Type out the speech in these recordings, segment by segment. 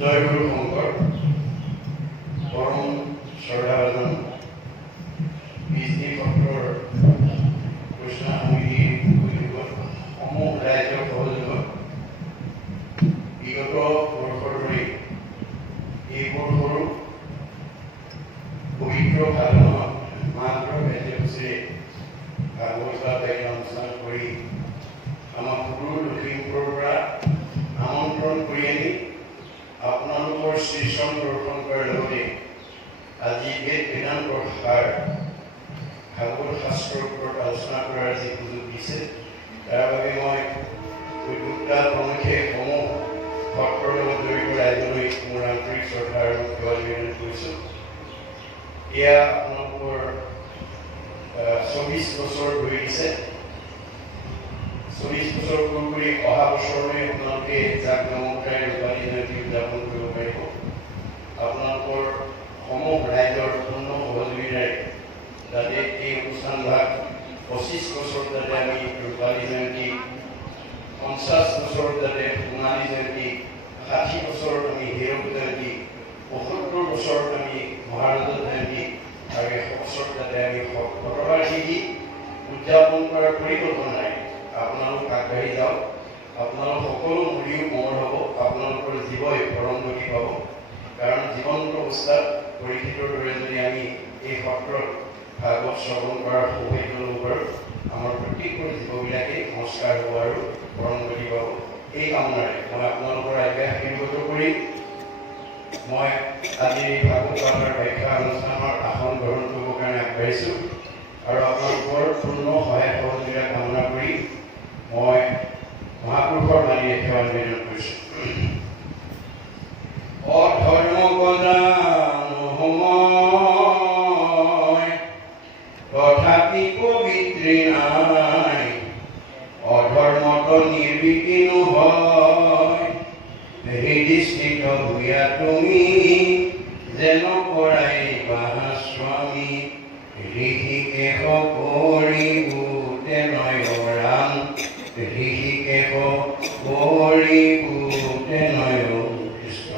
জয় গুৰু শঙ্কৰ পৰম শ্ৰদ্ধাভাজন বিজনী সত্ৰৰ কৃষ্ণ সমিতি সমূহ ৰাইজৰ সহযোগত বিগত বৰ্ষৰ ধৰি এইবোৰ সৰু পবিত্ৰ সাধনত মাত্ৰ কাৰ্যসূচীৰে ভাগৱত অনুষ্ঠান কৰি আমাৰ সুদূৰ লখিমপুৰৰ পৰা আমন্ত্ৰণ কৰি আনি আপোনালোকৰ শ্ৰীচৰণ দৰ্শন কৰাৰ লগতে আজি বেদ বেদান্তৰ সাৰ ভাগৱত শাস্ত্ৰৰ ওপৰত আলোচনা কৰাৰ যি সুযোগ দিছে তাৰ বাবে মই উদ্যোক্তা প্ৰমুখে সমূহ সত্ৰৰ লগত জড়িত ৰাইজলৈ মোৰ আন্তৰিক শ্ৰদ্ধা আৰু সেৱা নিবেদন কৰিছোঁ। এয়া আপোনালোকৰ 24 বছৰ ধৰি দিছে। 40 বছৰ পূৰ্বে অহা বছৰলৈ আপোনালোকে জাক জমকতাৰে ৰূপালী জয়ন্তী উদযাপন কৰিব পাৰিব। আপোনালোকৰ সমূহ ৰাইজৰ পূৰ্ণ সহযোগিতাৰে যাতে এই অনুষ্ঠানভাগ 25 বছৰ যাতে আমি ৰূপালী জয়ন্তী, 50 বছৰ যাতে সোণালী জয়ন্তী, 60 বছৰত আমি হীৰক জয়ন্তী, 75 বছৰত আমি মহাৰাজা জয়ন্তী আৰু 100 বছৰত যাতে আমি শতবাৰ্ষিকী উদযাপন কৰাৰ পৰিকল্পনাৰে আপোনালোক আগবাঢ়ি যাওক। আপোনালোক সকলো মৰিও কোমল হ'ব, আপোনালোকৰ জীৱই পৰম গতি পাব। কাৰণ জীৱন্ত অৱস্থাত পৰীক্ষিতৰ দৰে যদি আমি এই সত্ৰত ভাগৱত শ্ৰৱণ কৰাৰ সৌভাগ্য ল'ব পাৰোঁ, আমাৰ প্ৰত্যেকবোৰ জীৱবিলাকে সংস্কাৰ হ'ব আৰু পৰম গতি পাব। এই কামনাৰে মই আপোনালোকৰ আজ্ঞা আশীৰ্বাদ কৰি মই আজি এই ভাগৱত পাঠৰ ব্যাখ্যা অনুষ্ঠানৰ আসন গ্ৰহণ কৰিবৰ কাৰণে আগবাঢ়িছোঁ আৰু আপোনালোকৰ পূৰ্ণ সহায় সহযোগিতা কামনা কৰি মই মহাপুৰুষৰ বাণীৰে সেৱা নিবেদন কৰিছোঁ। অধৰ্ম তথাপি পবিত্ৰী নাই, অধৰ্মত নিৰ্বিকিনো হয়, হৃদিস্থিত ভূয়া তুমি যেন কৰাই বাহা স্বামী, ঋষিকেশ কৰিবুতে নয়ৰাম, ঋষিকেশ কৰিবুতে নয় কৃষ্ণ।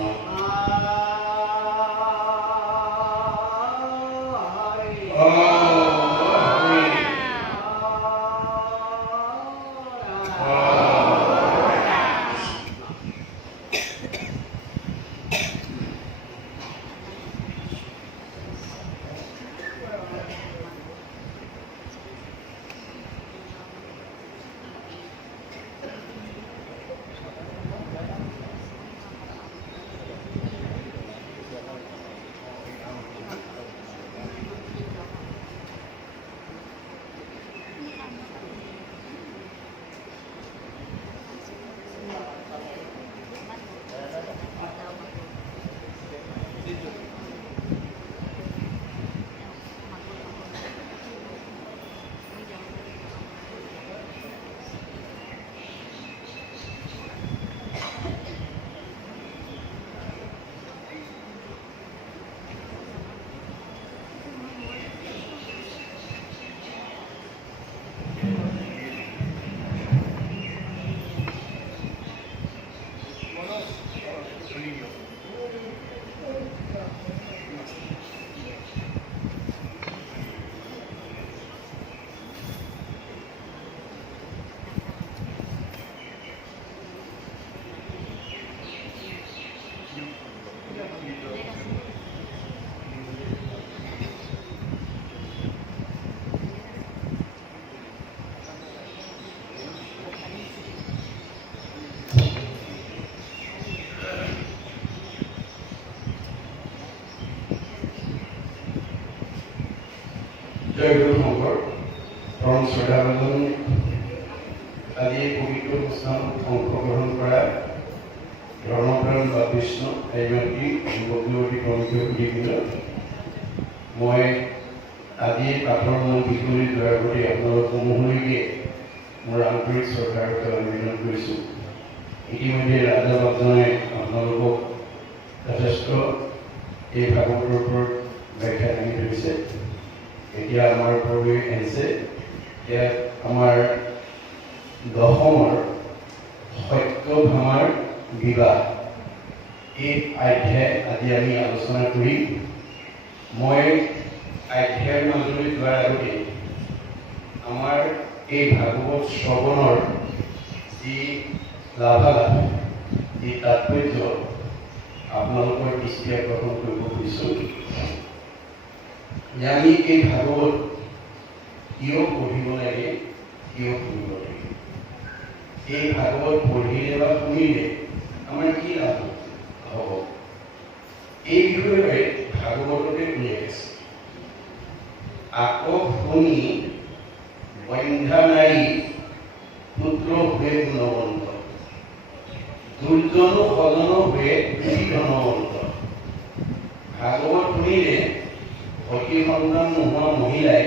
জয় গুৰু শংকৰ পৰম শ্ৰদ্ধাভাজন আজি এই পবিত্ৰ অনুষ্ঠানত অংশগ্ৰহণ কৰা ধৰ্মপ্ৰাণ বা কৃষ্ণ এগৰাকী যুৱক যুৱতী প্ৰমুখ্য সুধীবৃন্দ, মই আজি এই পাঠৰ মূল বিষয়লৈ যোৱাৰ প্ৰতি আপোনালোক সমূহলৈকে মোৰ আন্তৰিক শ্ৰদ্ধা আৰু সেৱা নিবেদন কৰিছোঁ। ইতিমধ্যে ৰাজভাজনে আপোনালোকক যথেষ্ট এই ভাগৱতৰ ওপৰত ব্যাখ্যা দাঙি ধৰিছে। এতিয়া আমাৰ পূৰ্বে আহিছে ইয়াত আমাৰ দশমৰ সত্যভামাৰ বিবাহ এই অধ্যায় আজি আমি আলোচনা কৰিম। মই অধ্যায়ৰ মাজলৈ যোৱাৰ আগতে আমাৰ এই ভাগৱত শ্ৰৱণৰ যি লাভালাভ, যি তাৎপৰ্য আপোনালোকৰ দৃষ্টি আকৰ্ষণ কৰিব খুজিছোঁ যে আমি এই ভাগৱত কিয় পঢ়িব লাগে, কিয় শুনিব লাগে। এই ভাগৱত পঢ়িলে বা শুনিলে আমাৰ কি লাভ হ'ব, এই বিষয়ে ভাগৱততে উল্লেখ আছে। আকৌ শুনি বন্ধ্যা নাৰী পুত্ৰ হৈ গুণৱন্ত, দুৰ্জনো সজন হৈ দুই ধনৱন্ত। ভাগৱত শুনিলে সতী সন্তান নোহোৱা মহিলাই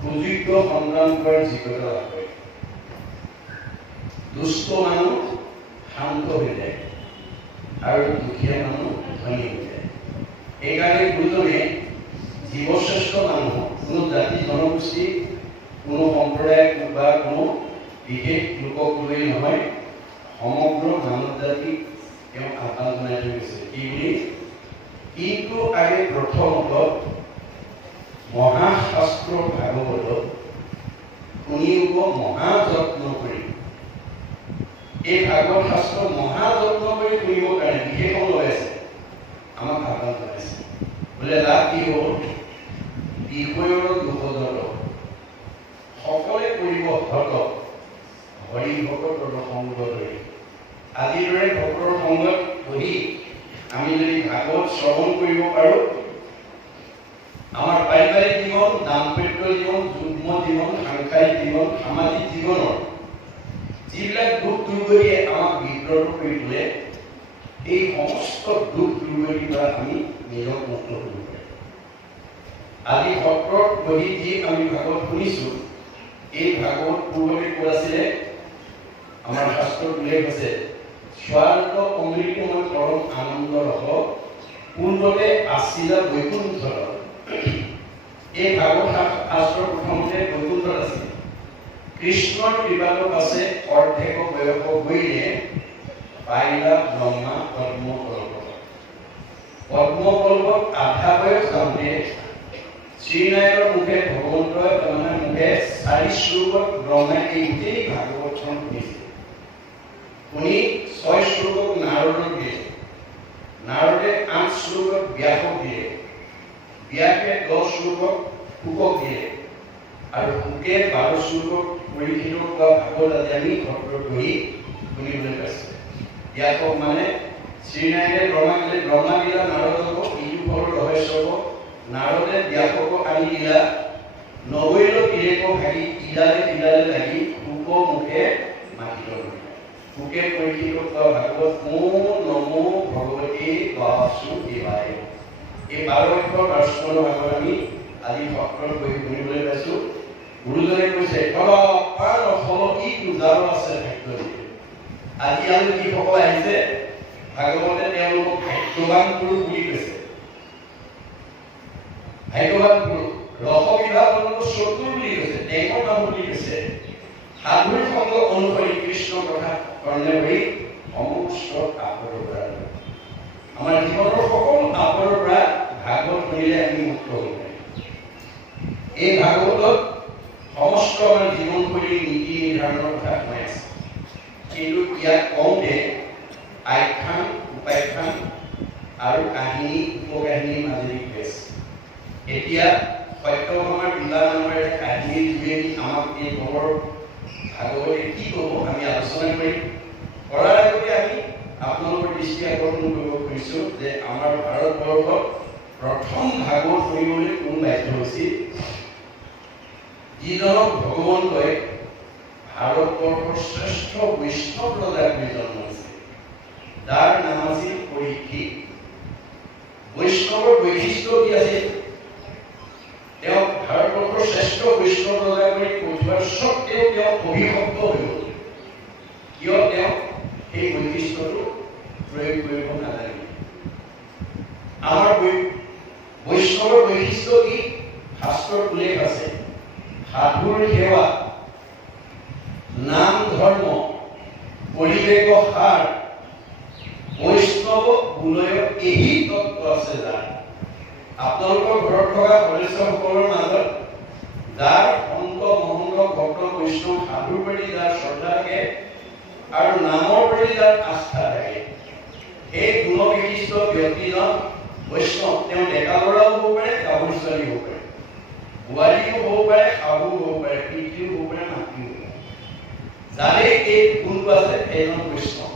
সুযোগ্য সন্তান কৰাৰ যোগ্যতা লাভ কৰে। দুষ্ট মানুহ শান্ত হৈ যায় আৰু দুখীয়া মানুহ ধনী হৈ যায়। সেইকাৰণে গুৰুজনে জীৱশ্ৰেষ্ঠ মানুহ, কোনো জাতি জনগোষ্ঠী, কোনো সম্প্ৰদায় বা কোনো বিশেষ লোকক লৈ নহয়, সমগ্ৰ মানৱ জাতিক তেওঁ আহ্বান জনাই থৈ গৈছে। কি বুলি? কিন্তু আগে প্ৰথমত মহাশাস্ত্ৰ ভাগৱত শুনিব মহাযত্ন কৰি। এই ভাগৱত শাস্ত্ৰ মহাযত্ন কৰি শুনিবৰ কাৰণে বিশেষণ লৈ আছে, আমাক আহ্বান জনাইছে। বোলে লাভ কি হ'ল? বিষয়ৰ দুপদত সকলে কৰিব হত হৰি ভকতৰ সংগ ধৰি। আজিৰ দৰে ভকতৰ সংগত বহি আমি যদি ভাগৱত শ্ৰৱণ কৰিব পাৰোঁ, আমাৰ পাৰিবাৰিক জীৱন, দাম্পত্য জীৱন, যুগ্ম জীৱন, সাংসাৰিক জীৱন, সামাজিক জীৱনৰ যিবিলাক দুখ দুৰ্গতিয়ে আমাক বিব্ৰত কৰি তোলে, এই সমস্ত দুখ দুৰ্গতিৰ পৰা আমি নিজক মুক্ত কৰিব পাৰিম। আজি সত্ৰত বহি যি আমি ভাগৱত শুনিছোঁ, এই ভাগৱত পূৰ্বতে কৈ আছিলে, আমাৰ শাস্ত্ৰত উল্লেখ আছে, স্বাৰ্থ অমৃতময় পৰম আনন্দ ৰস পূৰ্বতে আছিলা বৈকুণ্ঠত। এই ভাগৱত শাস্ত্ৰৰ প্ৰথমতে বৈকুণ্ঠত আছিল। কৃষ্ণৰ কৃপাত আছে অৰ্ধেক বয়স গৈলে পাইলা ব্ৰহ্মা পদ্মকল্প। পদ্মকল্পত আধা বয়স যাওঁতে শ্ৰীনাৰায়ণৰ মুখে ভগৱন্তই তাৰমানে মুখে 4 শ্লোকত ব্ৰহ্মাই এই গোটেই ভাগৱতখন শুনিছিল। শুনি 6 শ্লোকক নাৰদক দিয়ে, নাৰদে 8 শ্লোকত ব্যাসক দিয়ে, ব্যাসে 10 শ্লোকক শুকক দিয়ে, আৰু শুকে 12 শ্লোকক পৰীক্ষিতক বা ভাগৱত আজি আমি সত্ৰত বহি শুনিবলৈ পাইছোঁ। ব্যাসক মানে শ্ৰীনাৰায়ণে ব্ৰহ্মা দিলা নাৰদক ইটো ফলৰ ৰহস্য, নাৰদে ব্যাসক আনি দিলা 90 তিৰেক ভাগি ইডালে ইডালে লাগি শুক মুখে মাতিল। শুকে পৰীক্ষিতক বা ভাগৱত নমো ভগৱতী বাসু দেৱায়। এই 12 অক্ষৰ দৰ্শনৰ ভাগত আমি আজি সত্ৰত বহি শুনিবলৈ পাইছোঁ। গুৰুজনে কৈছে কি পূজাৰ আছে ভাগ্য। আজি আৰু যিসকল আহিছে ভাগৱতে তেওঁলোকক ভাগ্যৱান পুৰুষ বুলি কৈছে। ভাগ্যৱান পুৰুষ ৰসবিভাগ চতুৰ বুলি কৈছে, টেঙৰ নাম বুলি কৈছে। সাধুৰ সংগ অনুসৰি কৃষ্ণ কথা কৰ্ণে কৰি সমস্ত আপৰৰ পৰা, আমাৰ জীৱনৰ সকলো আপৰৰ পৰা ভাগৱত শুনিলে আমি মুক্ত হৈ পাৰিম। এই ভাগৱতত সমস্ত আমাৰ জীৱনশৈলীৰ নীতি নিৰ্ধাৰণৰ কথা কৈ আছে। কিন্তু ইয়াক কওঁতে আখ্যান, উপাখ্যান আৰু কাহিনী, উপকাহিনীৰ মাজেদি কৈ আছে। এতিয়া সত্যভামাৰ বিবাহ নামৰ এটা কাহিনীৰ যোগেদি আমাক এই বৰ ভাগৱতে কি ক'ব আমি আলোচনা কৰিম। কৰাৰ আগতে আমি আপোনালোকৰ দৃষ্টি আকৰ্ষণ কৰিব খুজিছোঁ যে আমাৰ ভাৰতবৰ্ষত প্ৰথম ভাগৱত শুনিবলৈ কোন বাধ্য হৈছিল? যিজনক ভগৱন্তই ভাৰতবৰ্ষৰ শ্ৰেষ্ঠ বৈষ্ণৱ ৰজা বুলি জন্ম দিছিল, যাৰ নাম আছিল পৰীক্ষিত। বৈষ্ণৱৰ বৈশিষ্ট্য কি আছিল? তেওঁ ভাৰতবৰ্ষৰ শ্ৰেষ্ঠ বৈষ্ণৱ ৰজা বুলি কৈ থোৱাৰ স্বত্তেও তেওঁ অভিশপ্ত হৈ গ'ল। কিয়? তেওঁ সেই বৈশিষ্ট্যটো প্ৰয়োগ কৰিব নালাগে। আমাৰ বৈষ্ণৱৰ বৈশিষ্ট্য কি? শাস্ত্ৰত উল্লেখ আছে, সাধুৰ সেৱা, নাম ধৰ্ম, পৰিৱেশ সাৰ বৈষ্ণৱ গুণয় এই তত্ত্ব আছে যাৰ আপোনালোকৰ ঘৰত থকা সদস্যসকলৰ মাজত যাৰ সন্ত মহন্ত ভক্ত বৈষ্ণৱ সাধুৰ প্ৰতি যাৰ শ্ৰদ্ধা থাকে আৰু নামৰ প্ৰতি যাৰ আস্থা থাকে সেই গুণ বিশিষ্ট ব্যক্তিজন বৈষ্ণৱ তেওঁ ডেকা ল'ৰাও হ'ব পাৰে গাভৰু ছোৱালী হ'ব পাৰে বোৱাৰীও হ'ব পাৰে শাহু হ'ব পাৰে পিতৃও হ'ব পাৰে মাতৃও হ'ব পাৰে যাৰে এই গুণটো আছে সেইজন বৈষ্ণৱ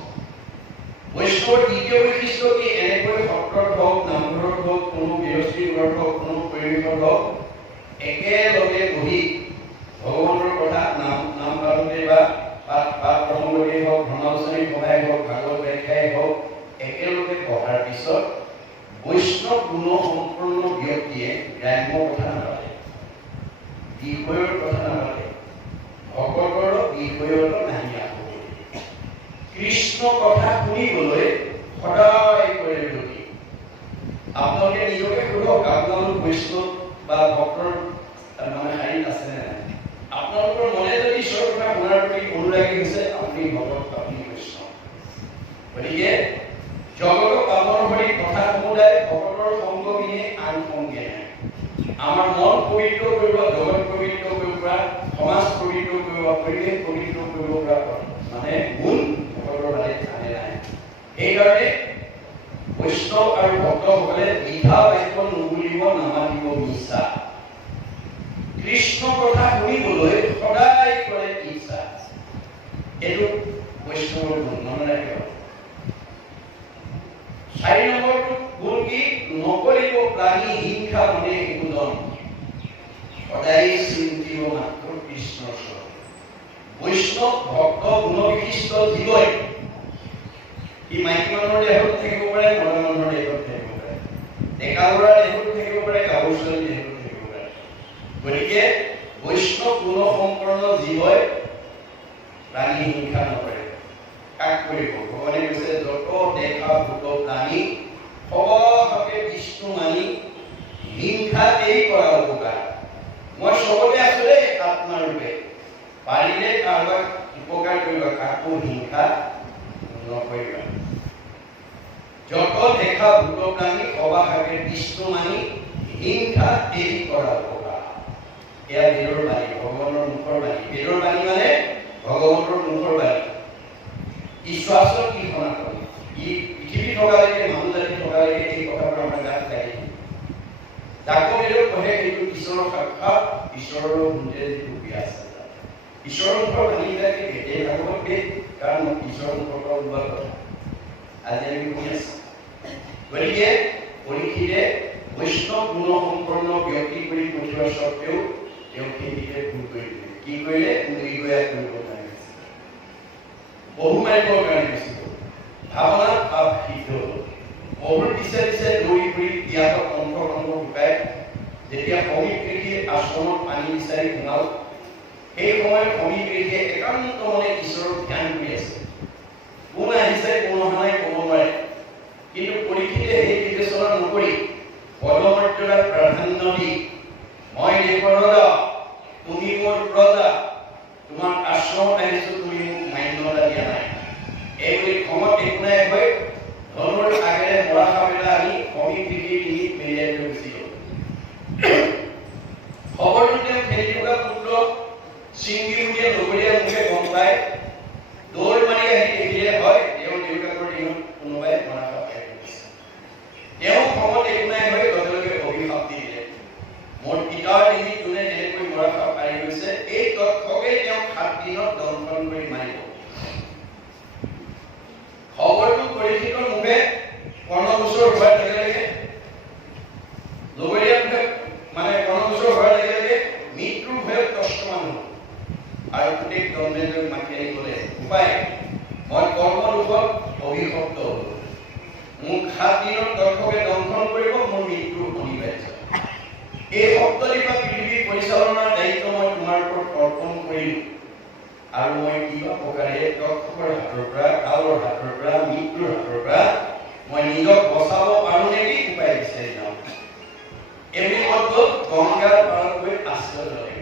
বৈষ্ণৱৰ দ্বিতীয় বৈশিষ্ট্য কি এনেকৈ সত্ৰত হওক নামঘৰত হওক কোনো গৃহস্থীৰ ঘৰত হওক কোনো পৰিৱেশত হওক একেলগে বহি ভগৱানৰ কথা নাম পালনে বা পাঠ প্ৰসংগতেই হওক ধৰ্মালোচনী সভাই হওক ভাগৱত ব্যাখ্যাই হওক একেলগে পঢ়াৰ পিছত বৈষ্ণৱ গুণ সম্পন্ন ব্যক্তিয়ে গ্ৰাম্য কথা নাপাতে বিষয়ৰ কথা নাপাতে ভকতৰ বিষয়ৰ নাহি আহো কৃষ্ণ কথা শুনিবলৈ সদায় কৰে বিৰতি আপোনালোকে নিজকে সোধক আপোনালোক বৈষ্ণৱ বা ভক্তৰ মানে শাৰীত আছে নে নাই আপোনালোকৰ মনে যদি ঈশ্বৰৰ কথা শুনাৰ প্ৰতি অনুৰাগী হৈছে আপুনি ভকত আপুনি বৈষ্ণৱ গতিকে জগত পাৱন হৰি কথা সমুদায় ভকতৰ সংগ বিনে আন সংগে নাই আমাৰ মন পবিত্ৰ কৰিব জগত পবিত্ৰ কৰিব পৰা সমাজ পবিত্ৰ কৰিব পৰিৱেশ পবিত্ৰ কৰিব পৰা মানে গুণ ভকতৰ বাদে আনে নাই এইকাৰণে বৈষ্ণৱ আৰু ভক্তসকলে বিধা বাক্য নুবুলিব নামাতিব মিছা কৃষ্ণ কথা শুনিবলৈ সদায় কৰে ইচ্ছা এইটো বৈষ্ণৱৰ গুণ মনত ৰাখিব 4 নম্বৰটো গুণ কি নকৰিব প্ৰাণী হিংসা মনে একোজন সদায় চিন্তিব মাত্ৰ কৃষ্ণৰ স্মৰণ বৈষ্ণৱ ভক্ত গুণ বিশিষ্ট জীৱই ই মাইকী মানুহৰ দেহত থাকিব পাৰে মতা মানুহৰ দেহত থাকিব পাৰে ডেকা ল'ৰাৰ দেহত থাকিব পাৰে গাভৰু ছোৱালীৰ দেহত থাকিব পাৰে গতিকে বৈষ্ণৱ গুণ সম্পন্ন জীৱই প্ৰাণী হিংসা নকৰে কাক কৰিব ভগৱানে কৈছে যত দেখা ভূত প্ৰাণী সবকে বিষ্ণু মানি হিংসা এই কৰা উপকাৰ মই সবতে আছো দেই আত্মাৰূপে পাৰিলে কাৰোবাক উপকাৰ কৰিবা কাকো হিংসা নকৰিবা যত দেখা ভূত প্ৰাণী সবাকে বিষ্ণু মানি হিংসা এই কৰা উপকাৰ এয়া বেদৰ বাণী ভগৱানৰ মুখৰ বাণী বেদৰ বাণী মানে ভগৱানৰ মুখৰ বাণী ঈশ্বৰ কি সনাতন ই পৃথিৱী থকালৈকে মানুহ জাতি থকালৈকে এই কথাবোৰ আমাৰ গাত লাগি ডাকবেদৰ পঢ়ে সেইটো ঈশ্বৰৰ সাক্ষাৎ ঈশ্বৰৰ মুখে যিটো ব্যাস আছে ঈশ্বৰৰ মুখৰ বাণীবিলাকে বেদে ভাগৱত বেদ কাৰণ ঈশ্বৰৰ মুখৰ পৰা ওলোৱা কথা আজি আমি শুনি আছো গতিকে পৰীক্ষিতে বৈষ্ণৱ গুণ সম্পন্ন ব্যক্তি কৰি পঠিওৱাৰ স্বত্বেও তেওঁ সেইটিকে ভুল কৰি দিলে কি কৰিলে উদয়গয়া কৰিব নোৱাৰিলে বহু মাৰিবৰ কাৰণে গৈছিল ভাৱনা ভাৱ সিদ্ধ বহুৰ পিছে পিছে দৌৰি ফুৰি বিয়াত কণ্ঠ শুকাই যেতিয়া সমীপ কৃষিৰ আশ্ৰমত পানী বিচাৰি সোমাল সেই সময়ত সমীপ কৃষিয়ে একান্ত মনে ঈশ্বৰৰ ধ্যান কৰি আছে কোন আহিছে কোন অহা নাই ক'ব নোৱাৰে কিন্তু পৰীক্ষিতে সেই বিবেচনা নকৰি পদমৰ্যাদাক প্ৰাধান্য দি মই দেশৰ ৰজা তুমি মোৰ প্ৰজা তোমাৰ আশ্ৰমত আহিছো তুমি মোক মান্যতা দিয়া নাই এইবুলি খঙত একো নাই হৈ ধনুৰ আগেৰে মৰা সাপেলা আনি সমীপ কৃষিৰ ডিঙিত মেৰিয়াই থৈ গুচি গ'ল খবৰটো তেওঁ খেলি থকা পুত্ৰ চিংগিমুখীয়া লগৰীয়া মুখে গম পাই দৌৰ মাৰি আহি দেখিলে হয় তেওঁৰ দেউতাকৰ দিনত কোনোবাই মৰা সাপ খাই গৈছে তেওঁ খঙত একো নাই হৈ লগে লগে অভিশাপ দি দিলে মোৰ পিতাৰ ডিঙিত যোনে যেনেকৈ মৰা সাপ পাই গৈছে এই তথ্যকে তেওঁ 7 দিনত দংশন কৰি মাৰিব খবৰটো পৰীক্ষিতৰ মুখে কৰ্ণগোচৰ হোৱাৰ লগে লগে লগৰীয়া মুখে মানে কৰ্ণগোচৰ হোৱাৰ লগে লগে মৃত্যুৰ ভয়ত কষ্টমান হ'ল আৰু গোটেই দণ্ডেলৈ মাতি আহি ক'লে উপায় মই কৰ্মদোষত অভিশপ্ত হ'লো মোক 7 দিনত দৰ্শকে দংশন কৰিব মোৰ মৃত্যু অনিবাৰ্য এই সপ্তদীপা পৃথিৱী পৰিচালনাৰ দায়িত্ব মই তোমাৰ ওপৰত অৰ্পণ কৰিলো আৰু মই কিবা প্ৰকাৰে দৰ্শকৰ হাতৰ পৰা কালৰ হাতৰ পৰা মৃত্যুৰ হাতৰ পৰা মই নিজক বচাব পাৰো নেকি উপায় বিচাৰি যাওঁ এনে অদ্ভুত গংগাৰ পাৰত গৈ আশ্ৰয় ললে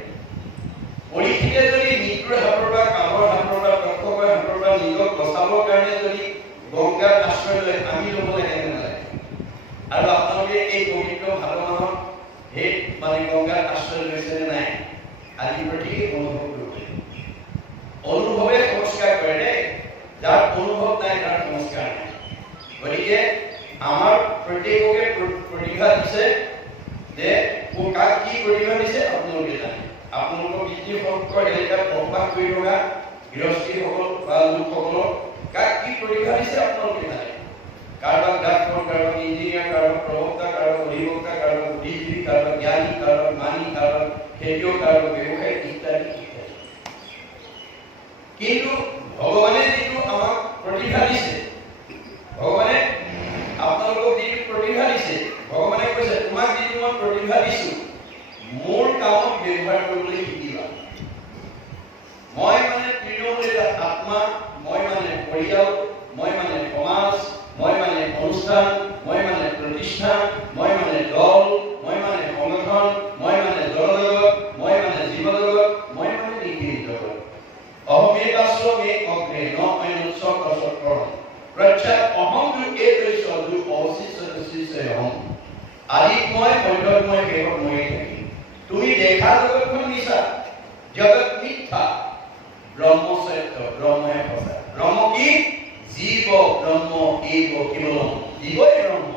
পৰীক্ষিতে যদি মৃত্যুৰ হাতৰ পৰা কালৰ হাতৰ পৰা দৰ্শকৰ হাতৰ পৰা নিজক বচাবৰ কাৰণে যদি গংগাৰ আশ্ৰয় লৈ আমি ল'ব লাগে নালাগে আৰু আপোনালোকে এই পবিত্ৰ ভাদ মাহত সেই মানে গংগাত আশ্ৰয় লৈছে নে নাই আজি প্ৰতি অনুভৱ কৰিব অনুভৱে সংস্কাৰ কৰে দেই যাৰ অনুভৱ নাই তাৰ সংস্কাৰ নাই গতিকে আমাৰ প্ৰত্যেককে প্ৰতিভা দিছে যে কাক কি প্ৰতিভা দিছে আপোনালোকে জানে আপোনালোকৰ বিদ্যুৎ এলেকাত বসবাস কৰি থকা গৃহস্থীসকল বা লোকসকলক কাক কি প্ৰতিভা দিছে আপোনালোকে জানে কাৰোবাক ডাক্তৰ কাৰোবাক ইঞ্জিনিয়াৰ কাৰোবাক প্ৰবক্তা কাৰোবাক অধিবক্তা কাৰোবাক বুদ্ধিজীৱী কাৰোবাক জ্ঞানী কাৰোবাক মানি কাৰোবাক খেতিয়ক কাৰোবাক ব্যৱসায়ী ইত্যাদি ইত্যাদি কিন্তু ভগৱানে যিটো আমাক প্ৰতিভা দিছে ভগৱানে আপোনালোকক যিটো প্ৰতিভা দিছে ভগৱানে কৈছে তোমাক যিটো মই প্ৰতিভা দিছো মোৰ কামত ব্যৱহাৰ কৰিবলৈ শিকিবা মই মানে তৃণমূল আত্মা মই মানে পৰিয়াল মই মানে সমাজ মই মানে অনুষ্ঠান মই মানে প্ৰতিষ্ঠান মই মানে দল মই মানে সংগঠন মই মানে জনজগত মই মানে জীৱজগত মই মানে নিৰ্গিত জগত অহমেকাশ্ৰ মে অগ্ৰে ন অন্যৎসক অসৎকৰণ প্ৰচ্ছাত অহংযু এতৈশ্য যু অৱশিষ্ট শিষ্যই অহম আদিত মই মধ্যত মই শেষত ময়ে থাকিম তুমি দেখা জগতখন মিছা জগত মিথ্যা ব্ৰহ্ম সত্য ব্ৰহ্মই সঁচা ব্ৰহ্ম কি জীৱ ব্ৰহ্ম এইব কেৱলম জীৱই ব্ৰহ্ম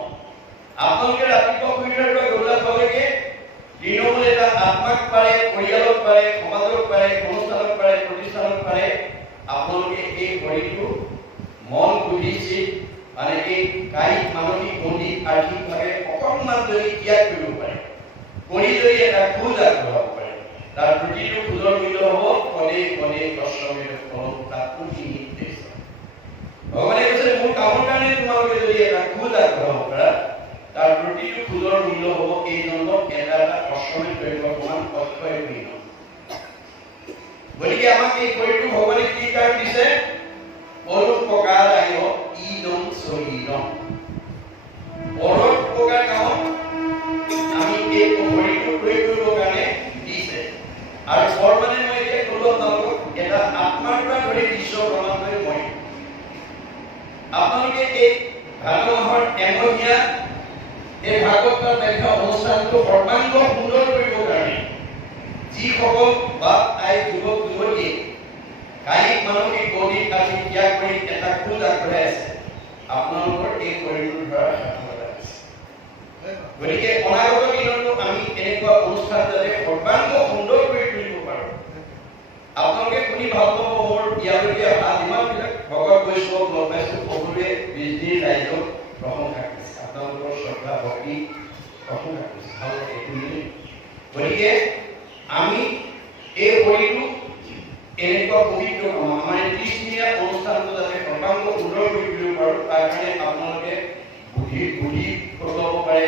আপোনালোকে ৰাতিপুৱা শুই উঠাৰ পৰা গধূলা হোৱালৈকে তৃণমূল এটা আত্মাক পাৰে পৰিয়ালক পাৰে সমাজক পাৰে অনুষ্ঠানক পাৰে প্ৰতিষ্ঠানক পাৰে আপোনালোকে এই শৰীৰটো মন বুদ্ধি চিত মানে এই কায়িক মানসিক বৌদ্ধিক আৰ্থিকভাৱে অকণমান যদি ত্যাগ কৰিব পাৰে কৰি যদি এটা খোজ আগবঢ়াব পাৰে তাৰ প্ৰতিটো খোজৰ মূল্য হ'ব পদে পদে কষ্টমেৰ ফল তাতো নিহিত ভগৱানে কৈছে মোৰ কামৰ কাৰণে তোমালোকে যদি এটা খোজ আগবঢ়াব পাৰা তাৰ প্ৰতিটো খোজৰ মূল্য হ'ব এই জন্মত এটা এটা কষ্টমেৰ কৰিব সমান অক্ষয় মূল্য গতিকে আমাক এই শৰীৰটো ভগৱানে কি কাম দিছে পৰোপকাৰায় ইদম শৰীৰম পৰোপকাৰ কামত আমি এই শৰীৰটো প্ৰয়োগ কৰিবৰ কাৰণে দিছে আৰু পৰ মানে মই এতিয়া ক'লো আপোনালোকক এটা আত্মাৰ পৰা ধৰি দৃশ্য প্ৰমাণ কৰি মই আপোনালোকে এই ভাদ মাহৰ এমহীয়া এই ভাগৱত ব্যাখ্যা অনুষ্ঠানটো সৰ্বাংগ সুন্দৰ কৰিবৰ কাৰণে যিসকল বাপ আই যুৱক যুৱতী কায়িক মানসিক বৌদ্ধিক আৰ্থিক ত্যাগ কৰি এটা খোজ আগবঢ়াই আছে আপোনালোকৰ এই শৰীৰটোৰ দ্বাৰা সাৰ্থকতা আছে গতিকে অনাগত দিনতো আমি এনেকুৱা অনুষ্ঠান যাতে সৰ্বাংগ সুন্দৰ কৰি তুলিব পাৰোঁ আপোনালোকে শুনি ভাল পাব মোৰ ইয়ালৈকে অহা যিমানবিলাক ভগত বৈষ্ণৱ লগ পাইছোঁ সকলোৱে বিজনীৰ ৰাইজক প্ৰশংসা কৰিছে আপোনালোকৰ শ্ৰদ্ধা ভক্তি প্ৰশংসা কৰিছে ভাল লাগে গতিকে আমি এই শৰীৰটো এনেকুৱা পবিত্ৰ কাম আমাৰ 30 দিনীয়া অনুষ্ঠানটো যাতে সৰ্বাংগ সুন্দৰ কৰি তুলিব পাৰোঁ তাৰ কাৰণে আপোনালোকে বুদ্ধি খটুৱাব পাৰে